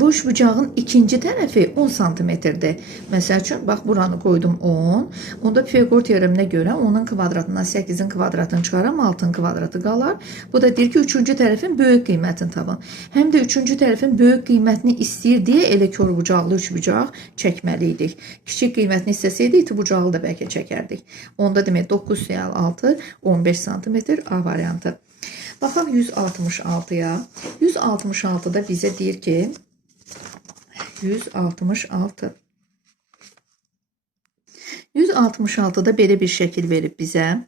bu üçbucağın ikinci tərəfi 10 cm-dir. Məsəl üçün, bax, buranı qoydum 10. Onda Pifaqor teoreminə görə 10-un kvadratından 8-in kvadratını çıxaram, 6-ın kvadratı qalar. Bu da deyir ki, üçüncü tərəfin böyük qiymətini tapın. Həm də üçüncü tərəfin böyük qiymətini istəyir deyə elə korbucaqlı üçbucaq çəkməliydik. Kiçik qiymətini istəsəydi, iti bucağı da bəlkə çəkərdik. Onda demək 9 × 6, 15 cm A variantı. Baxaq 166-ya. 166-da bizə deyir ki, 166. 166-da belə bir şəkil verib bizə.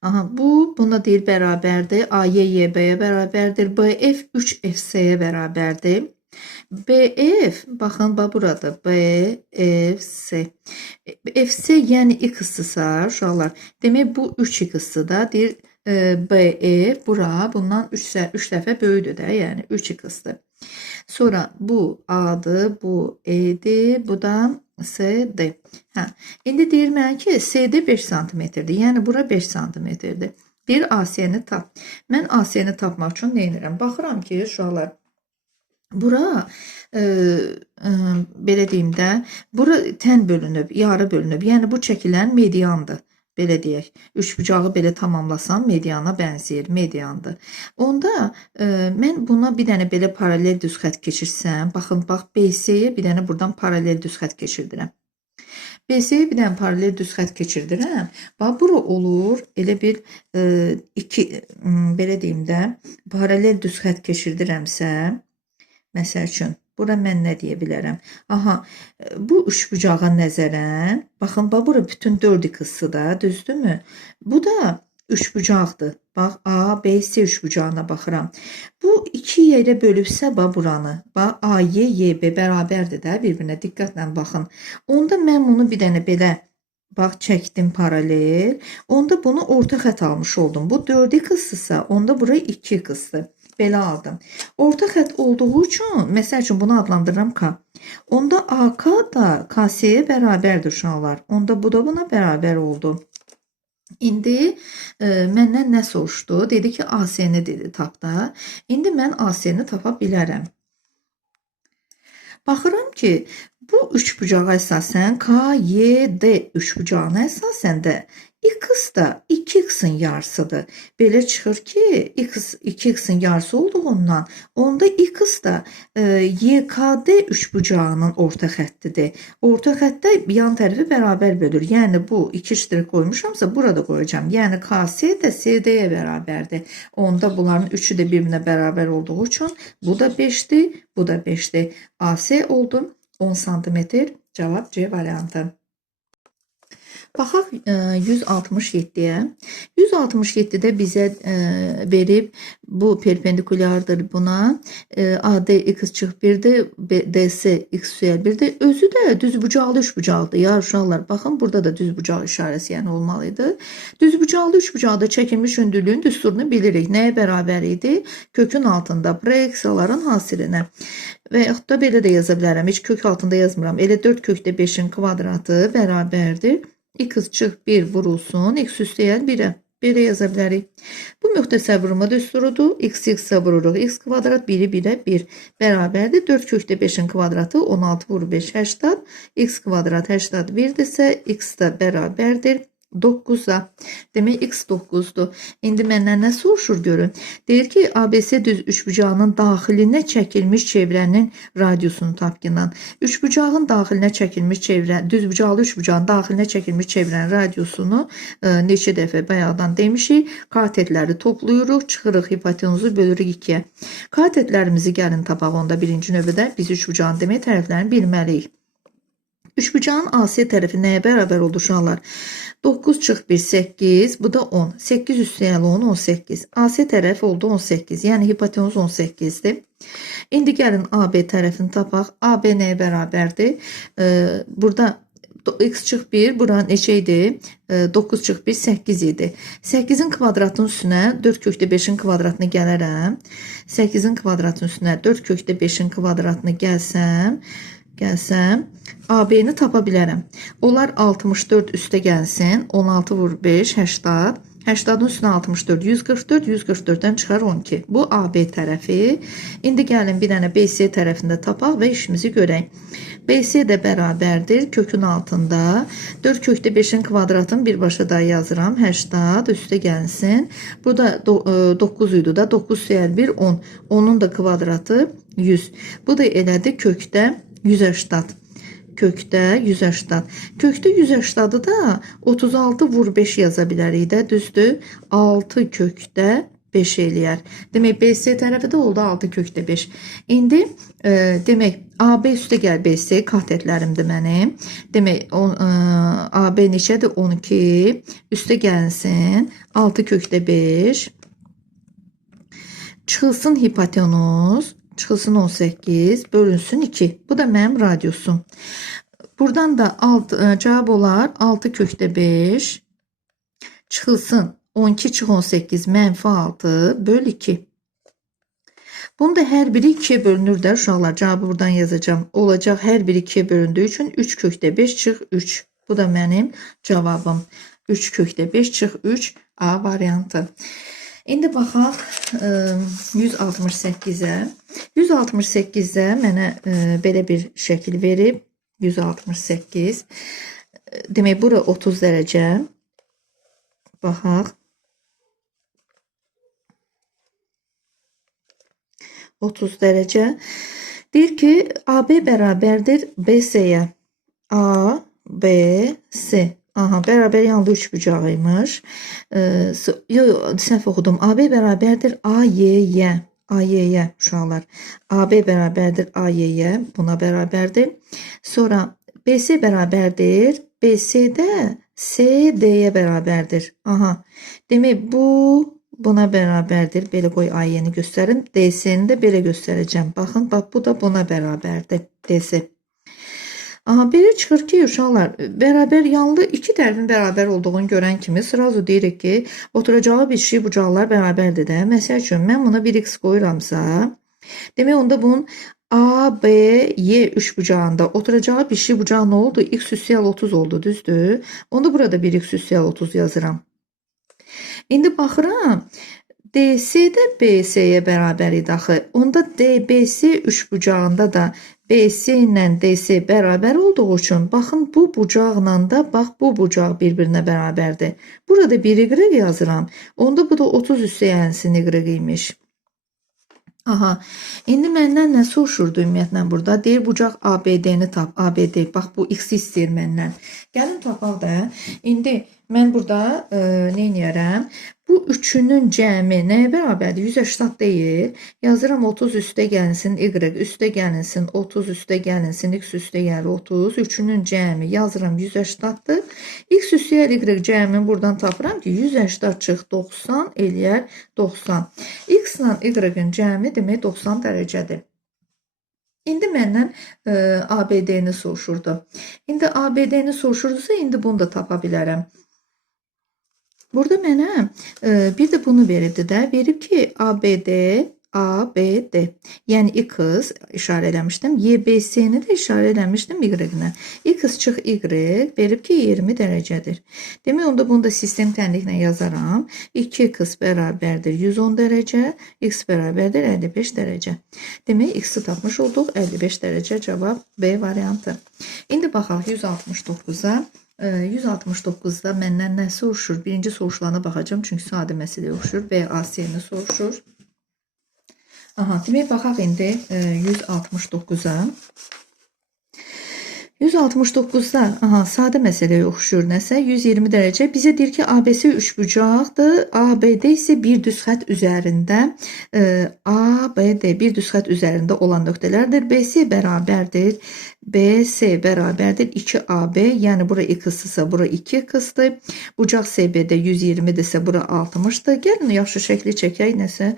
Aha, buna deyir bərabərdir. AY YB-yə bərabərdir. BF 3FC-yə bərabərdir. BF, baxın, burada BFC. FC yəni x-ısa, uşaqlar. Demək, bu 3x-ı da deyir, BE bura bundan 3 dəfə böyükdür də, yəni 3x-dir. Sonra bu A'dır, bu E'dir, bu da CD. Hə. İndi deyir mənə ki, CD 5 santimetrdir. Yəni bura 5 santimetrdir. Bir AS'ni tap. Mən AS'ni tapmaq üçün nə edirəm? Baxıram ki, uşaqlar, bura belə deyim də, bura tən bölünüb, yarı bölünüb. Yəni bu çəkilən mediandır. Belə deyək, üçbucağı belə tamamlasam mediana bənzəyir, mediandır. Onda mən buna bir dənə belə paralel düz xətt keçirsəm, baxın, bax BC-yə bir dənə buradan paralel düz xətt keçirdirəm. BC-yə bir dənə paralel düz xətt keçirdirəm. Bax, bura olur, elə bir belə deyim də, paralel düz xətt keçirdirəmsə, məsəl üçün, bura mən nə deyə bilərəm? Aha, bu üçbucağa nəzərən, baxın, bura bütün 4x-dır da, düzdürmü? Bu da üçbucaqdır. Bax, A, B, C üçbucağına baxıram. Bu 2 yerə bölübsə, buranı, bax, A, Y, B bərabərdir də, bir-birinə diqqətlə baxın. Onda mən bunu bir dənə belə, bax, çəkdim paralel. Onda bunu orta xətt almış oldum. Bu 4x-dırsa, onda bura 2x-dır. Belə aldım. Orta xətt olduğu üçün, məsəl üçün bunu adlandırıram K. Onda AK da KS-yə bərabərdir uşaqlar. Onda bu da buna bərabər oldu. İndi məndən nə soruşdu? Dedi ki, AS-ni dedi tap da. İndi mən AS-ni tapa bilərəm. Baxıram ki, bu üçbucağa əsasən K, Y, D üçbucağına əsasən də x da 2x'in yarısıdır. Belə çıxır ki, x 2x'in yarısı olduğundan, onda x da YKD üçbucağının orta xəttidir. Orta xəttdə yan tərəfi bərabər bölür. Yəni bu 2 iştirak qoymuşamsa burada qoyacağam. Yəni KS də CD-yə bərabərdir. Onda bunların üçü də bir-birinə bərabər olduğu üçün bu da 5'dir, bu da 5'dir. AS oldu 10 santimetr. Cavab C variantı. Baxaq 167-yə. 167-də bizə verib, bu perpendikulardır buna. AD x çıx 1-dir, DS x üstəgəl 1-dir. Özü də düzbucaqlı üçbucaqdır. Ya uşaqlar, baxın, burada da düzbucaq işarəsi yəni olmalıydı. Düzbucaqlı üçbucaqda çəkilmiş hündürlüyün düsturunu bilirik. Nəyə bərabər idi? Kökün altında proyeksiyaların hasilinə. Və yaxud da belə də yaza bilərəm. Heç kök altında yazmıram. Elə 4 kökdə 5'in kvadratı bərabərdir. X çıx 1 vurulsun, x üstəgəl 1'ə. Belə yaza bilərik. Bu müxtəsər vurma düsturudur. X-ə vururuq. X kvadrat 1'i 1'ə 1 bərabərdir. 4 kökdə 5'in kvadratı 16 vur 5 80. X kvadrat 81'dirsə, x da bərabərdir 9'a. Demək x 9'dur. İndi məndən nə soruşur görün? Deyir ki, ABS düz üçbucağının daxilinə çəkilmiş çevrənin radiusunu tapqınan. Üçbucağın daxilinə çəkilmiş çevrə, düzbucaqlı üçbucağın daxilinə çəkilmiş çevrənin radiusunu neçə dəfə bayaqdan demişik. Katetləri toplayırıq, çıxırıq, hipotenuzu bölürük 2'yə. Katetlərimizi gəlin tapaq onda birinci növbədə biz üçbucağın demək tərəflərini bilməliyik. Üçbucağın AC tərəfi nəyə bərabər oldu uşaqlar? 9 çıx 1 8, bu da 10. 8 üstəgəl 10 18. AC tərəf oldu 18. Yəni hipotenuz 18'dir. İndi gəlin AB tərəfini tapaq. AB nəyə bərabərdir? Burada x çıx 1, bura neçə idi? 9 çıx 1 8 idi. 8'in kvadratının üstünə 4 kökdə 5'in kvadratını gələrəm. 8'in kvadratının üstünə 4 kökdə 5'in kvadratını gəlsəm, AB-ni tapa bilərəm. Onlar 64 üstə gəlsin. 16 vur 5, 80. 80'ın üstünə 64, 144, 144'dən çıxar 12. Bu AB tərəfi. İndi gəlin bir dənə BC tərəfində tapaq və işimizi görək. BC də bərabərdir. Kökün altında 4 kökdə 5'in kvadratını birbaşa da yazıram. 80 üstə gəlsin. Bu da 9 idi da. 9 üstəgəl 1, 10. Onun da kvadratı 100. Bu da elədi kökdə 180. Kökdə 180. Kökdə 180'ı da 36 vur 5 yaza bilərik də, düzdür? 6 kökdə 5 eləyər. Demək, BC tərəfi də oldu 6 kökdə 5. İndi demək, AB üstə gəl BC katetlərimdir mənim. Demək, AB neçədir? 12. Üstə gəlsin 6 kökdə 5. Çıxılsın hipotenuz. Çıxılsın 18, bölünsün 2. Bu da mənim radiusum. Buradan da cavab olar 6 kökdə 5. Çıxılsın 12 çıx 18 mənfi 6 böl 2. Bunda hər biri 2'ye bölünür də uşaqlar. Cavabı buradan yazacağım. Olacaq hər biri 2'ye bölündüyü üçün 3 kökdə 5 çıx 3. Bu da mənim cavabım. 3 kökdə 5 çıx 3 A variantı. İndi baxaq 168'ə. 168'də mənə belə bir şəkil verib. 168. Demək, bura 30 dərəcə. Baxaq. 30 dərəcə. Deyir ki, AB bərabərdir BC-yə. A, B, C. Aha, bərabər yanlı üçbucağıymış. Səhv oxudum. AB bərabərdir AY-yə. AY-yə uşaqlar. AB bərabərdir AY-yə. Buna bərabərdir. Sonra BC bərabərdir. BC-də CD-yə bərabərdir. Aha. Demək, buna bərabərdir. Belə qoy AY-ni göstərim. DC-ni də belə göstərəcəm. Baxın, bax, bu da buna bərabərdir. DC. Aha, belə çıxır ki, uşaqlar, bərabər yanlı iki tərəfin bərabər olduğunu görən kimi sırazu deyirik ki, oturacağı bir şey bucaqlar bərabərdir də. Məsəl üçün, mən buna 1x qoyuramsa, demək onda bunun A, B, Y üçbucağında oturacağı bir şey bucağı nə oldu? X üstəl 30 oldu, düzdür? Onda burada 1x üstəl 30 yazıram. İndi baxıram, DC də BC-yə bərabər idi axı. Onda DBC üçbucağında da BC ilə DC bərabər olduğu üçün, baxın, bu bucaqla da, bax, bu bucaq bir-birinə bərabərdir. Burada 1 y yazıram. Onda bu da 30 üstəyənsin y imiş. Aha, indi məndən nə soruşurdu ümumiyyətlə burada? Deyir, bucaq ABD-ni tap, ABD. Bax, bu x istəyir məndən. Gəlin tapaq da. İndi mən burada nə edərəm? Bu üçünün cəmi nəyə bərabərdir? 180 deyil. Yazıram 30 üstə gəlinsin y, üstə gəlinsin 30, üstə gəlinsin x üstə gəlir 30. Üçünün cəmi yazıram 180-dır. X üstə gəlir y cəmini buradan tapıram ki, 180 çıx 90 eləyər 90. X ilə y-in cəmi demək 90 dərəcədir. İndi məndən ABD-ni soruşurdu. İndi ABD-ni soruşurdusa, indi bunu da tapa bilərəm. Burada mənə bir də bunu veribdi də. Verib ki, ABD, ABD. Yəni, X işarə eləmişdim. YBC-ni də işarə eləmişdim Y-nə. X çıx Y verib ki, 20 dərəcədir. Demək, onda bunu da sistem tənliklə yazaram. 2x bərabərdir 110 dərəcə, x bərabərdir 55 dərəcə. Demək, x-i tapmış olduq. 55 dərəcə cavab B variantı. İndi baxaq 169-a. 169-da məndən nə soruşur? Birinci soruşulana baxacağım, çünki sadə məsələyə oxşur. BAC-ni soruşur. Aha, demək, baxaq indi 169-a. 169-da sadə məsələyə oxşur nəsə. 120 dərəcə. Bizə deyir ki, ABC üçbucaqdır. ABD isə bir düz xətt üzərində ABD bir düz xətt üzərində olan nöqtələrdir. BC bərabərdir. BC bərabərdir 2AB. Yəni, bura x-sə, bura 2x-dır. Bucaq CB'də 120-dirsə, bura 60-dır. Gəlin, yaxşı şəkli çəkək. Nəsə,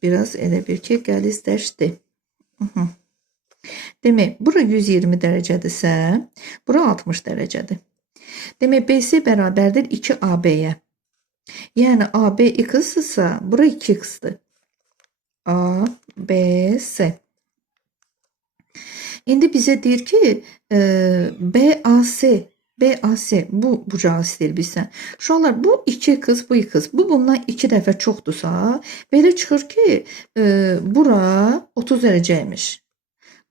biraz elə bir ki, qəlizləşdi. Demək, bura 120 dərəcədirsə, bura 60 dərəcədir. Demək, BC bərabərdir 2AB-yə. Yəni, AB x-sə, bura 2x-dır. ABC. İndi bizə deyir ki, BAC bu bucağı istəyir bizdən. Uşaqlar, bu 2x, bu 2x. Bu bundan 2 dəfə çoxdursa, belə çıxır ki, bura 30 dərəcəymiş.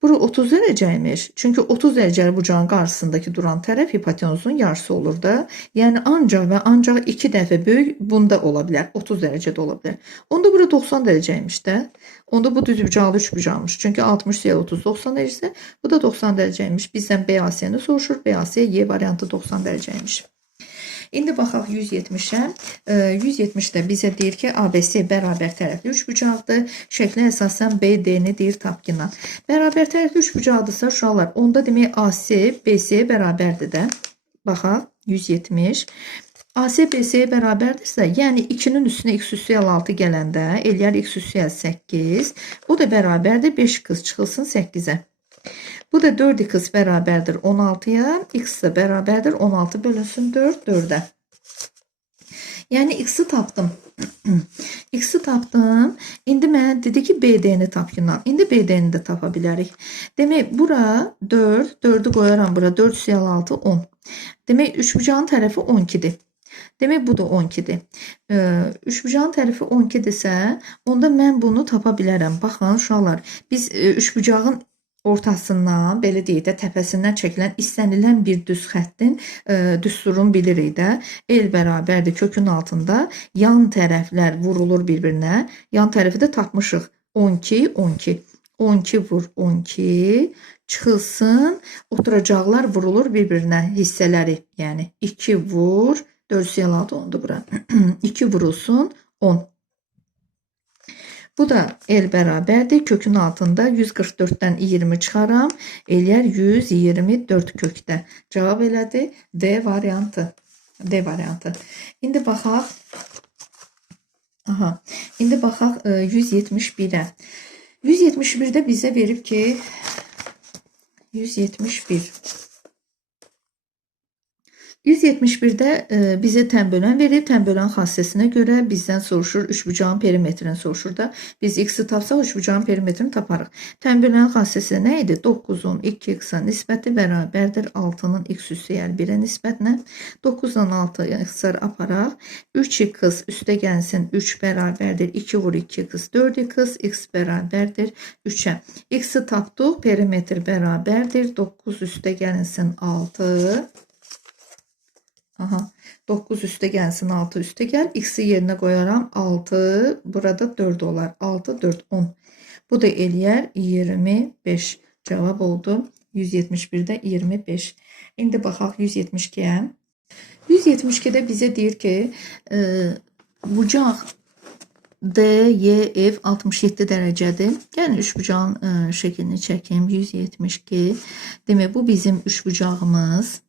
Bura 30 dərəcəymiş. Çünki 30 dərəcəli bucağın qarşısındakı duran tərəf hipotenuzun yarısı olur da. Yəni, ancaq və ancaq 2 dəfə böyük bunda ola bilər. 30 dərəcədə ola bilər. Onda bura 90 dərəcəymiş də. Onda bu düz bucaqlı üç bucaqmış. Çünki 60 yə 30, 90 dərəcəsə, bu da 90 dərəcəymiş. Bizdən BAC-ni soruşur. BAC Y variantı 90 dərəcəymiş. İndi baxaq 170-ə. 170-də bizə deyir ki, ABC bərabər tərəfli üçbucaqdır. Şəklə əsasən BD-ni deyir tapqına. Bərabər tərəfli üçbucaqdırsa, uşaqlar, onda demək AC BC bərabərdir də. Baxaq, 170. AC BC-yə bərabərdirsə, yəni 2-nin üstünə x üstəl 6 gələndə eləyər x üstəl 8. Bu da bərabərdir 5x çıxılsın 8-ə. Bu da 4x bərabərdir 16-ya, x də bərabərdir 16 bölünsün 4, 4-ə. Yəni x-i tapdım. X-i tapdım. İndi mənə dedi ki, BD-ni tap Yunan. İndi BD-ni də tapa bilərik. Demək, bura 4, 4-ü qoyaram bura. 4 + 6, 10. Demək, üçbucağın tərəfi 12-dir. Demək, bu da 12-dir. Üçbucağın tərəfi 12-dirsə, onda mən bunu tapa bilərəm. Baxın, uşaqlar, biz üçbucağın ortasından, belə deyək də, təpəsindən çəkilən istənilən bir düz xəttin düsturunu bilirik də. El bərabərdir kökün altında yan tərəflər vurulur bir-birinə. Yan tərəfi də tapmışıq. 12, 12. 12 vur 12 çıxılsın. Oturacaqlar vurulur bir-birinə hissələri. Yəni 2 vur 4 + 6 10-dur bura. 2 vurulsun 10. Bu da el bərabərdir. Kökün altında 144-dən 20 çıxaram. Eləyər 124 kökdə. Cavab elədi D variantı. D variantı. İndi baxaq. Aha. İndi baxaq 171-ə. 171-də bizə verib ki 171. 171-də bizə tənbölən verir. Tənbölən xassəsinə görə bizdən soruşur, üçbucağın perimetrini soruşur da. Biz x-i tapsaq, üçbucağın perimetrini taparıq. Tənbölən xassəsi nə idi? 9-un 2x-a nisbəti bərabərdir 6-nın x üstə gəl 1-ə nisbətinə. 9-dan 6 ixtisar aparaq. 3x üstə gəlsin 3 bərabərdir 2 vur 2x 4x, x bərabərdir 3-ə. X-i tapdıq, perimetr bərabərdir 9 üstə gəlsin 6. Aha, 9 üstə gəlsin 6 üstə gəl. X-i yerinə qoyaram 6. Burada 4 olar. 6, 4, 10. Bu da eləyər 25. Cavab oldu 171-də 25. İndi baxaq 172-yə. 172-də bizə deyir ki, bucaq DYF 67 dərəcədir. Yəni üçbucağın şəklini çəkim. 172. Demək, bu bizim üçbucağımız.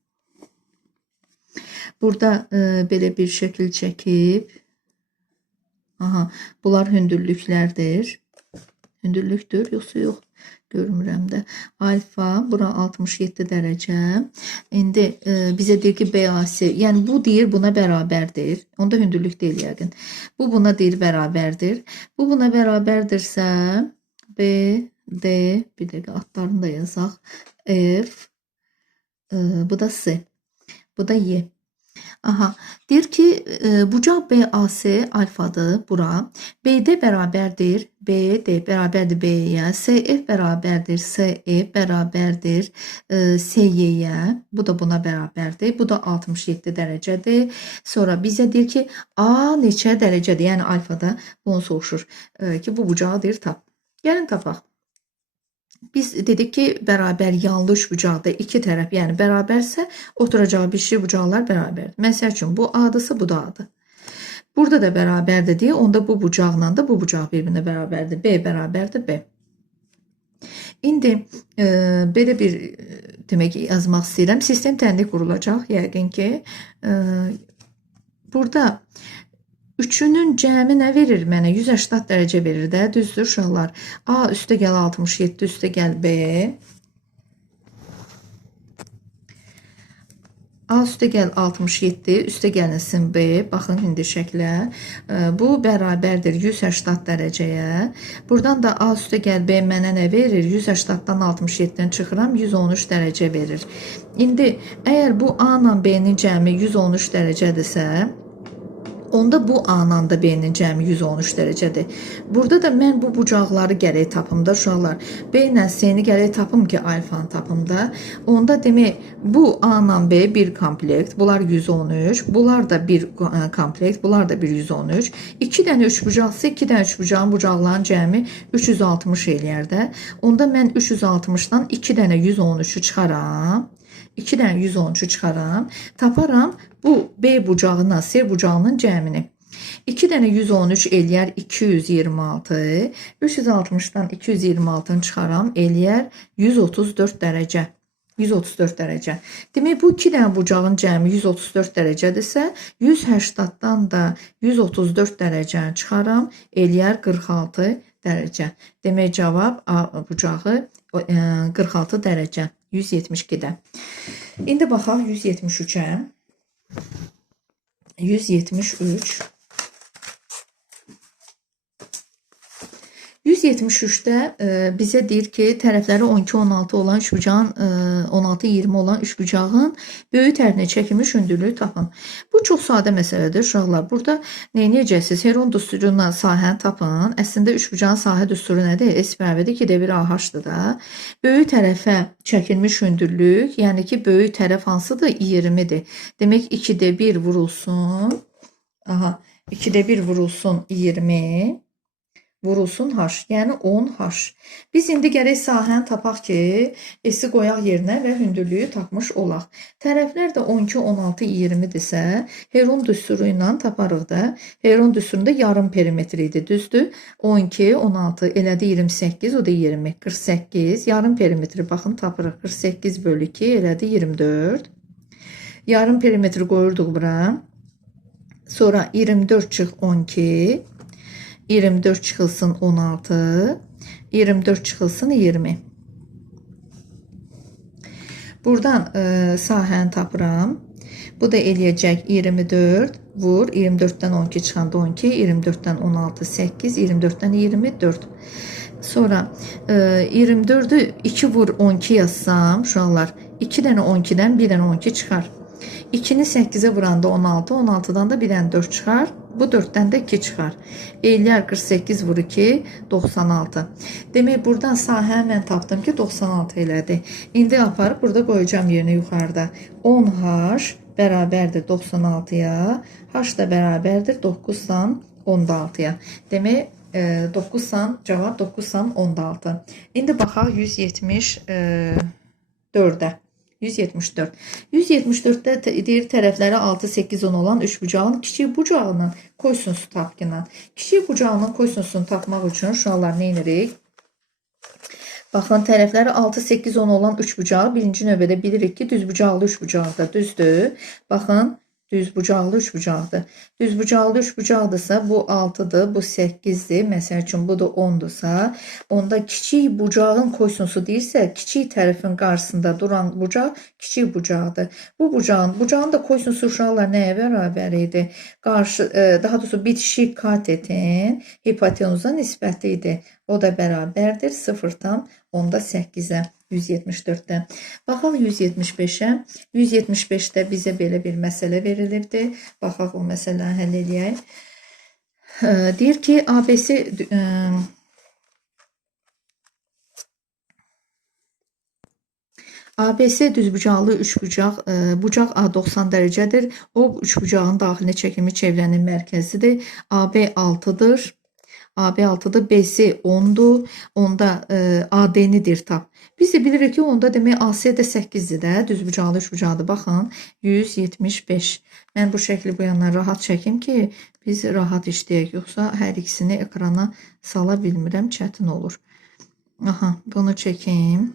Burada belə bir şəkil çəkib. Aha, bunlar hündürlüklərdir. Hündürlükdür, yoxsa yox? Görmürəm də. Alfa, bura 67 dərəcə. İndi bizə deyir ki, BAC, yəni bu deyir buna bərabərdir. Onda hündürlük deyil yəqin. Bu buna deyir bərabərdir. Bu buna bərabərdirsə B, D, bir dəqiqə adlarını da yazaq. F, bu da C, bu da Y. Aha, deyir ki, bucaq BAC alfadır bura. BD bərabərdir BD bərabərdir BE-yə. CF bərabərdir CE bərabərdir CY-yə. Bu da buna bərabərdir. Bu da 67 dərəcədir. Sonra bizə deyir ki, A neçə dərəcədir? Yəni alfada bunu soruşur ki, bu bucağı deyir tap. Gəlin tapaq. Biz dedik ki, bərabər yanlı üçbucaqda iki tərəf, yəni bərabərsə, oturacağı bir bucaqlar bərabərdir. Məsəl üçün, bu A-dırsa, bu da A-dır. Burada da bərabərdir deyə, onda bu bucaqla da bu bucaq bir-birinə bərabərdir. B bərabərdir B. İndi belə bir demək yazmaq istəyirəm. Sistem tənlik qurulacaq, yəqin ki. Burada üçünün cəmi nə verir mənə? 180 dərəcə verir də, düzdür uşaqlar. A üstə gəl 67, üstə gəl B. A üstə gəl 67, üstə gəlinsin B. Baxın indi şəklə. Bu bərabərdir 180 dərəcəyə. Buradan da A üstə gəl B mənə nə verir? 180-dan 67-dən çıxıram, 113 dərəcə verir. İndi əgər bu A ilə B-nin cəmi 113 dərəcədirsə, onda bu A-la da B-nin cəmi 113 dərəcədir. Burada da mən bu bucaqları gərək tapım da uşaqlar. B ilə C-ni gərək tapım ki, alfanı tapım da. Onda demək, bu A ilə B bir komplekt, bunlar 113, bunlar da bir komplekt, bunlar da bir 113. 2 dənə üçbucaqsa, 2 dənə üçbucağın bucaqların cəmi 360 eləyər də. Onda mən 360-dan 2 dənə 113-ü çıxaram. 2 dənə 113-ü çıxaram. Taparam bu B bucağına C bucağının cəmini. 2 dənə 113 eləyər 226. 360-dan 226-ını çıxaram eləyər 134 dərəcə. 134 dərəcə. Demək, bu 2 dənə bucağın cəmi 134 dərəcədirsə, 180-dan da 134 dərəcəni çıxaram eləyər 46 dərəcə. Demək, cavab A bucağı 46 dərəcə. 172-də. İndi baxaq 173-ə. 173. 173'də bizə deyir ki, tərəfləri 12-16 olan üçbucağın 16-20 olan üçbucağın böyük tərinə çəkilmiş hündürlüyü tapın. Bu çox sadə məsələdir uşaqlar. Burada nə edəcəksiniz? Heron düsturundan sahəni tapın. Əslində üçbucağın sahə düsturu nədir? S bərabərdir 2-də 1 AH-dır da. Böyük tərəfə çəkilmiş hündürlük, yəni ki, böyük tərəf hansıdır? 20-dir. Demək 2-də 1 vurulsun. Aha, 2-də 1 vurulsun 20. Vurulsun h, yəni 10h. Biz indi gərək sahəni tapaq ki, s-i qoyaq yerinə və hündürlüyü tapmış olaq. Tərəflər də 12, 16, 20-dirsə, Heron düsturu ilə taparıq da. Heron düsturunda yarım perimetri idi, düzdür? 12, 16, elədi 28, o da 20, 48. Yarım perimetri, baxın, tapırıq. 48 bölü 2, elədi 24. Yarım perimetri qoyurduq bura. Sonra 24 çıx 12. 24 çıxılsın 16, 24 çıxılsın 20. Buradan sahəni tapıram. Bu da eləyəcək 24 vur, 24-dən 12 çıxanda 12, 24-dən 16, 8, 24-dən 24. Sonra 24'ü 2 vur 12 yazsam, uşaqlar, 2 dənə 12-dən 1 dənə 12 çıxar. 2'ni 8'e vuranda 16, 16'dan da 1 dənə 4 çıxar. Bu 4'dən də 2 çıxar. Eləyər 48 vur 2, 96. Demək, buradan sahəni mən tapdım ki, 96 elədi. İndi aparıb burada qoyacağım yerinə yuxarıda. 10h bərabərdir 96-ya. H da bərabərdir 9/16-ya. Demək, 9 cavab 9/16. İndi baxaq 174-də. 174. 174'də deyir tərəfləri 6, 8, 10 olan üçbucağın kiçik bucağının kosinusunu tapqına. Kiçik bucağının kosinusunu tapmaq üçün uşaqlar nə edirik? Baxın, tərəfləri 6, 8, 10 olan üçbucağı birinci növbədə bilirik ki, düzbucaqlı üçbucaqdır, düzdür. Baxın, düzbucaqlı üçbucaqdır. Düzbucaqlı üçbucaqdırsa bu 6'dır, bu 8'dir. Məsəl üçün bu da 10'dursa, onda kiçik bucağın kosinüsü deyirsə, kiçik tərəfin qarşısında duran bucaq kiçik bucaqdır. Bu bucağın da kosinüsü uşaqlar nəyə bərabər idi? Daha doğrusu bitişik katetin hipotenuza nisbəti idi. O da bərabərdir 0,8'ə. 174'də. Baxaq 175'ə. 175'də bizə belə bir məsələ verilibdi. Baxaq o məsələni həll edək. Deyir ki, ABC düzbucaqlı üçbucaq, bucaq A 90 dərəcədir. O üçbucağın daxilinə çəkilmiş çevrənin mərkəzidir. AB 6'dır. AB 6'dır, BC 10'dur. Onda AD-nidir tap. Biz də bilirik ki, onda demək AC də 8'dir də, düzbucaqlı üçbucaqdır. Baxın, 175. Mən bu şəkli bu yandan rahat çəkim ki, biz rahat işləyək. Yoxsa hər ikisini ekrana sala bilmirəm, çətin olur. Aha, bunu çəkim.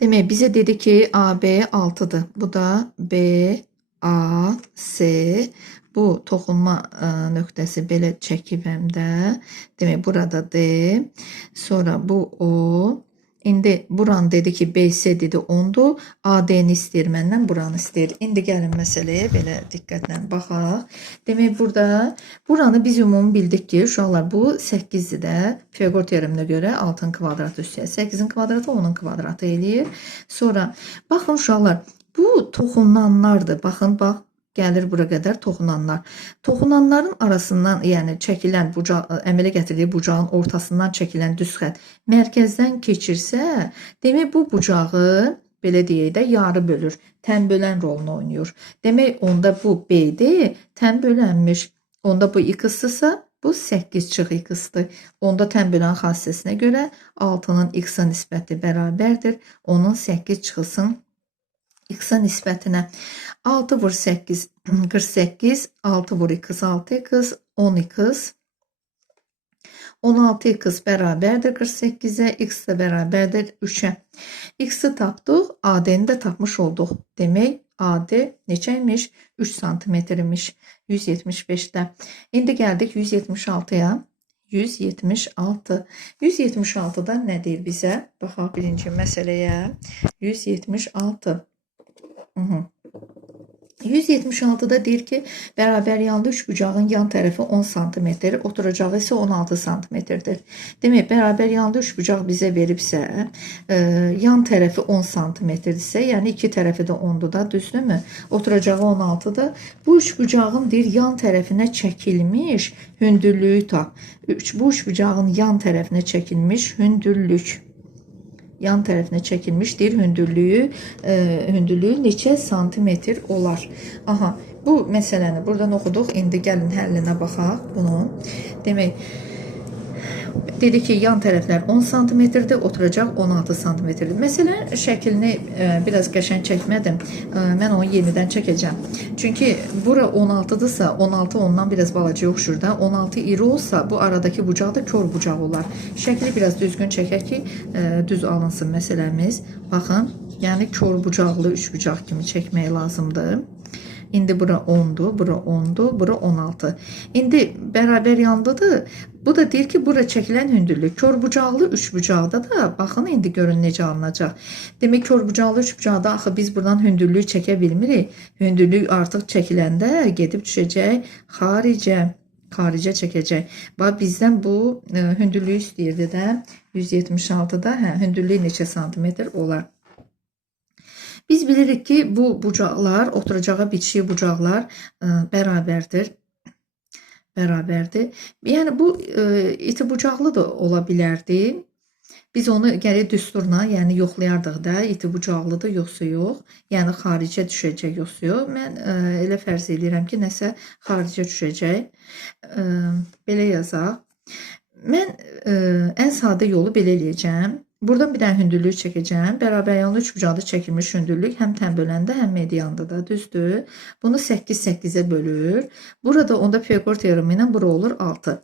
Demək, bizə dedi ki, AB 6'dır. Bu da B, A, C. Bu toxunma nöqtəsi belə çəkibəm də. Demək, burada D. Sonra bu O. İndi buranı dedi ki, BC dedi 10'dur. AD-ni istəyir məndən, buranı istəyir. İndi gəlin məsələyə belə diqqətlə baxaq. Demək, buranı biz ümumi bildik ki, uşaqlar bu 8'dir də. Fiqor teoreminə görə 6'ın kvadratı üstəyə 8'in kvadratı 10'un kvadratı eləyir. Sonra baxın uşaqlar, bu toxunanlardır. Baxın, bax. Gəlir bura qədər toxunanlar. Toxunanların arasından, yəni çəkilən bucaq, əmələ gətirdiyi bucağın ortasından çəkilən düz xətt mərkəzdən keçirsə, demək bu bucağı belə deyək də yarı bölür. Tən bölən rolunu oynayır. Demək, onda bu B-dir, tən bölənmiş. Onda bu x-dırsa, bu 8 çıx x-dır. Onda tən bölən xassəsinə görə 6'nın x-a nisbəti bərabərdir. Onun 8 çıxılsın x-a nisbətinə. 6 vur 8, 48, 6 vur x, 6x, 10x. 16x bərabərdir 48'ə, x də bərabərdir 3'ə. X-i tapdıq, AD-ni də tapmış olduq. Demək, AD neçəymiş? 3 santimetrmiş 175'də. İndi gəldik 176'ya. 176. 176'da nə deyir bizə? Baxaq birinci məsələyə. 176. 176-da deyir ki, bərabər yanlı üçbucağın yan tərəfi 10 sm, oturacağı isə 16 sm-dir. Demək, bərabər yanlı üçbucaq bizə veribsə, yan tərəfi 10 sm-dirsə, yəni iki tərəfi də 10-dur da, düzdürmü? Oturacağı 16-dır. Bu üçbucağın deyir, yan tərəfinə çəkilmiş hündürlüyü tap. Bu üçbucağın yan tərəfinə çəkilmiş hündürlük. Yan tərəfinə çəkilmişdir. Hündürlüyü neçə santimetr olar? Aha, bu məsələni buradan oxuduq. İndi gəlin həllinə baxaq bunun. Demək, dedi ki, yan tərəflər 10 santimetrdir, oturacaq 16 santimetrdir. Məsələn, şəklini biraz qəşəng çəkmədim. Mən onu yenidən çəkəcəm. Çünki bura 16-dırsa, 16 ondan biraz balaca oxşur da. 16 iri olsa, bu aradakı bucaq da kör bucaq olar. Şəkli biraz düzgün çəkək ki, düz alınsın məsələmiz. Baxın, yəni kör bucaqlı üçbucaq kimi çəkmək lazımdır. İndi bura 10'dur, bura 10'dur, bura 16. İndi bərabər yandadır. Bu da deyir ki, bura çəkilən hündürlük. Körbucaqlı üçbucaqda da, baxın, indi görün necə alınacaq. Demək, körbucaqlı üçbucaqda axı biz buradan hündürlük çəkə bilmirik. Hündürlük artıq çəkiləndə gedib düşəcək xaricə çəkəcək. Bax, bizdən bu hündürlüyü istəyirdi də, 176'da, hündürlüyü neçə santimetr olar? Biz bilirik ki, bu bucaqlar, oturacağı bitişik bucaqlar bərabərdir. Yəni, bu iti bucaqlı da ola bilərdi. Biz onu gərək düsturla, yəni yoxlayardıq da, iti bucaqlıdır, yoxsa yox. Yəni, xaricə düşəcək, yoxsa yox. Mən elə fərz edirəm ki, nəsə xaricə düşəcək. Belə yazaq. Mən ən sadə yolu belə eləyəcəm. Buradan bir dənə hündürlük çəkəcəm. Bərabər yanlı üçbucaqda çəkilmiş hündürlük həm tən böləndə, həm medianda da, düzdür. Bunu 8-8-ə bölür. Burada onda Pifaqor teoremi ilə bura olur 6.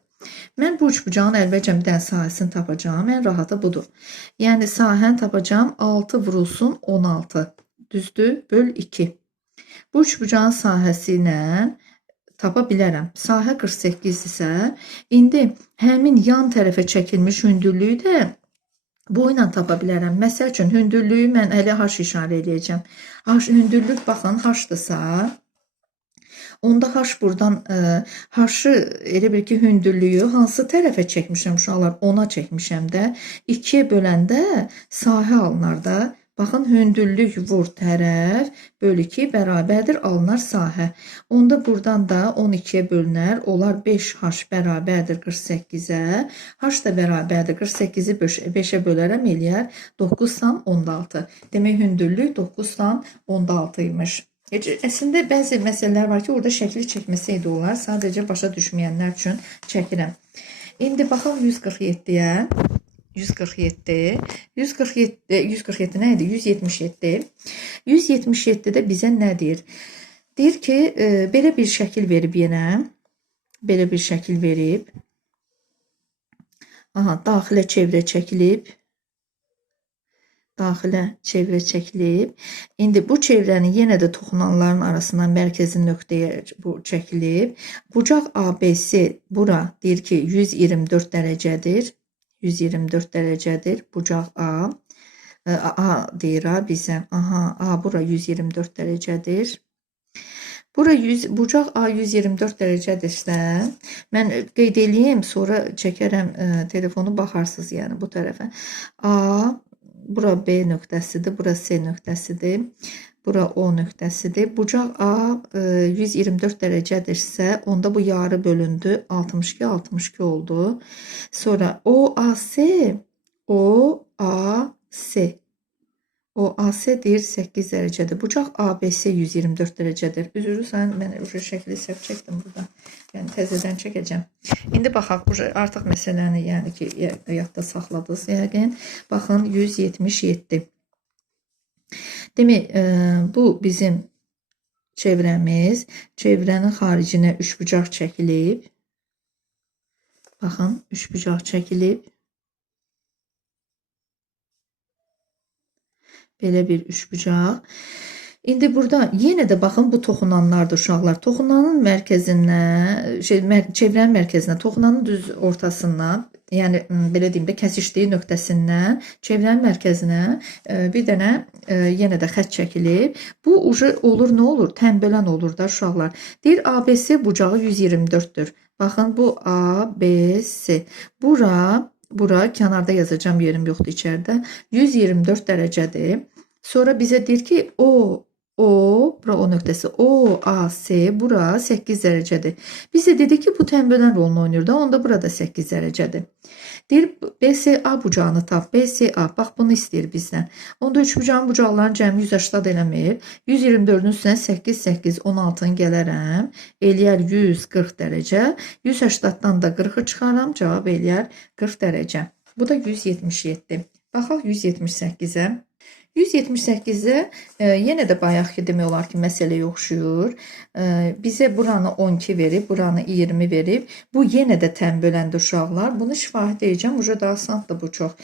Mən bu üçbucağın əvvəlcə bir dənə sahəsini tapacağam. Ən rahatı budur. Yəni, sahəni tapacağam 6 vurulsun 16. Düzdür? Böl 2. Bu üçbucağın sahəsi ilə tapa bilərəm. Sahə 48-dirsə, indi həmin yan tərəfə çəkilmiş hündürlüyü də bu ilə tapa bilərəm. Məsəl üçün, hündürlüyü mən hələ h işarə edəcəm. Hündürlük, baxın, h-dırsa, onda h buradan, h-ı elə bir ki, hündürlüyü hansı tərəfə çəkmişəm uşaqlar? 10'a çəkmişəm də. 2'yə böləndə sahə alınar da. Baxın, hündürlük vur tərəf bölü 2 bərabərdir alınar sahə. Onda buradan da 12'yə bölünər. Olar 5h bərabərdir 48'ə. H da bərabərdir 48'i 5'ə bölərəm eləyər 9,16. Demək, hündürlük 9,16 imiş. Əslində, bəzi məsələlər var ki, orada şəkli çəkməsəydi olar. Sadəcə başa düşməyənlər üçün çəkirəm. İndi baxaq 147'yə. 147 nə idi? 177. 177'də bizə nə deyir? Deyir ki, belə bir şəkil verib yenə. Belə bir şəkil verib. Aha, daxilə çevrə çəkilib. İndi bu çevrənin yenə də toxunanların arasından mərkəzi nöqtəyə bu çəkilib. Bucaq ABC bura deyir ki, 124 dərəcədir. 124 dərəcədir. Bucaq A. A deyir bizə. Aha, A bura 124 dərəcədir. Bucaq A 124 dərəcədirsə, mən qeyd edeyim, sonra çəkərəm telefonu, baxarsınız yəni bu tərəfə. A, bura B nöqtəsidir, bura C nöqtəsidir. Bura O nöqtəsidir. Bucaq A 124 dərəcədirsə, onda bu yarı bölündü. 62 oldu. Sonra OAC deyir 8 dərəcədir. Bucaq ABC 124 dərəcədir. Üzrlüsən, mən şəkli səhv çəkdim burada. Yəni, təzədən çəkəcəm. İndi baxaq, artıq məsələni, yəni ki, yadda saxladınız yəqin. Baxın, 177. Demək, bu bizim çevrəmiz. Çevrənin xaricinə üçbucaq çəkilib. Baxın, üçbucaq çəkilib. Belə bir üçbucaq. İndi burada yenə də baxın bu toxunanlardır uşaqlar. Toxunanın mərkəzindən, çevrənin mərkəzindən, toxunanın düz ortasından, yəni belə deyim də kəsişdiyi nöqtəsindən çevrənin mərkəzinə bir dənə yenə də xətt çəkilir. Bu ucu olur nə olur? Tənbölən olur da uşaqlar. Deyir ABC bucağı 124-dür. Baxın bu ABC. Bura kənarda yazacağım, yerim yoxdur içəridə. 124 dərəcədir. Sonra bizə deyir ki bura o nöqtəsi OAS bura 8 dərəcədir. Bizə dedi ki bu tənbölən rolunu oynayır da, onda burada 8 dərəcədir. Deyir BSA bucağını tap. BSA bax bunu istəyir bizdən. Onda üçbucağın bucaqlarının cəmi 180 eləmir. 124-ün üstünə 8 8 16-nı gələrəm. Eləyər 140 dərəcə. 180-dan da 40-ı çıxaram, cavab eləyər 40 dərəcə. Bu da 177. Baxaq 178-ə. 178-də yenə də bayaqki demək olar ki, məsələyə oxşuyur. Bizə buranı 12 verib, buranı 20 verib. Bu yenə də tənböləndir uşaqlar. Bunu şifahi deyəcəm, uca daha asandır bu çox.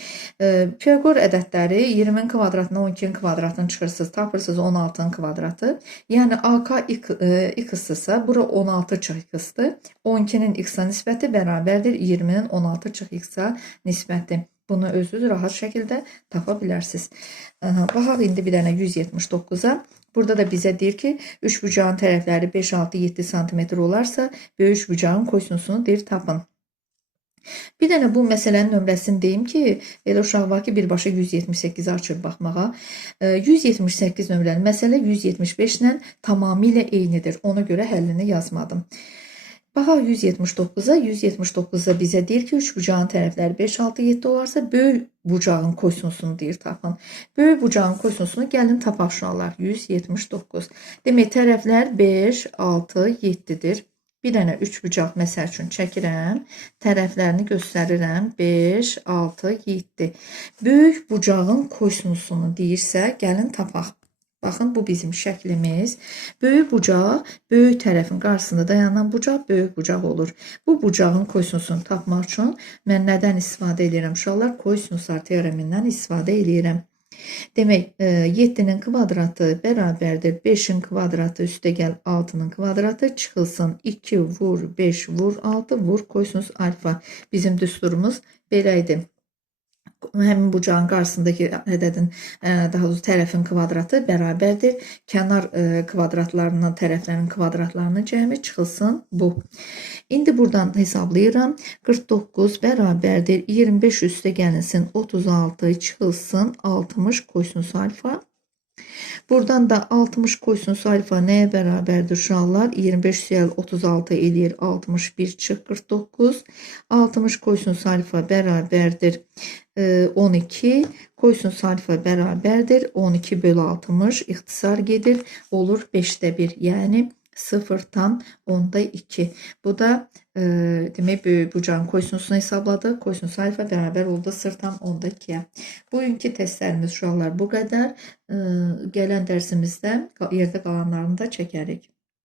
Fiqor ədədləri 20-nin kvadratına 12-nin kvadratını çıxırsınız, tapırsınız 16-nın kvadratı. Yəni AK x-dırsa, bura 16 çıx x-dır. 12-nin x-a nisbəti bərabərdir 20-nin 16 çıx x-a nisbəti. Bunu özünüz rahat şəkildə tapa bilərsiniz. Baxaq indi bir dənə 179-a. Burada da bizə deyir ki, üçbucağın tərəfləri 5, 6, 7 cm olarsa, böyük üçbucağın kosinusunu deyir tapın. Bir dənə bu məsələnin nömrəsini deyim ki, elə uşaq var ki, birbaşa 178-i açıb baxmağa. 178 nömrəli məsələ 175 ilə tamamilə eynidir. Ona görə həllini yazmadım. Baxaq 179-a. 179-da bizə deyir ki, üçbucağın tərəfləri 5, 6, 7 olarsa, böyük bucağın kosinusunu deyir tapın. Böyük bucağın kosinusunu gəlin tapaq uşaqlar. 179. Demək, tərəflər 5, 6, 7-dir. Bir dənə üçbucaq məsəl üçün çəkirəm. Tərəflərini göstərirəm. 5, 6, 7. Böyük bucağın kosinusunu deyirsə, gəlin tapaq. Baxın, bu bizim şəklimiz. Böyük bucaq, böyük tərəfin qarşısında dayanan bucaq böyük bucaq olur. Bu bucağın kosinusunu tapmaq üçün mən nədən istifadə edirəm uşaqlar? Kosinuslar teoremindən istifadə edirəm. Demək, 7-nin kvadratı bərabərdir 5-in kvadratı üstə gəl 6-nın kvadratı çıxılsın 2 vur 5 vur 6 vur kosinus alfa. Bizim düsturumuz belə idi. Həmin bucağın qarşısındakı ədədin, daha doğrusu tərəfin kvadratı bərabərdir. Kənar kvadratlarından tərəflərin kvadratlarının cəmi çıxılsın bu. İndi buradan hesablayıram. 49 bərabərdir 25 üstə gəlinsin 36 çıxılsın 60 kosinus alfa. Buradan da 60 kosinus alfa nəyə bərabərdir uşaqlar? 25 üstəgəl 36 eləyir 61 çıx 49. 60 kosinus alfa bərabərdir 12. Kosinus alfa bərabərdir 12 bölü 60. İxtisar gedir. Olur 5də 1. Yəni 0,2. Bu da demək böyük bucağın kosinusunu hesabladı. Kosinus alfa bərabər oldu 0,2-yə. Bugünkü testlərimiz uşaqlar bu qədər. Gələn dərsimizdə yerdə qalanlarını da çəkərik.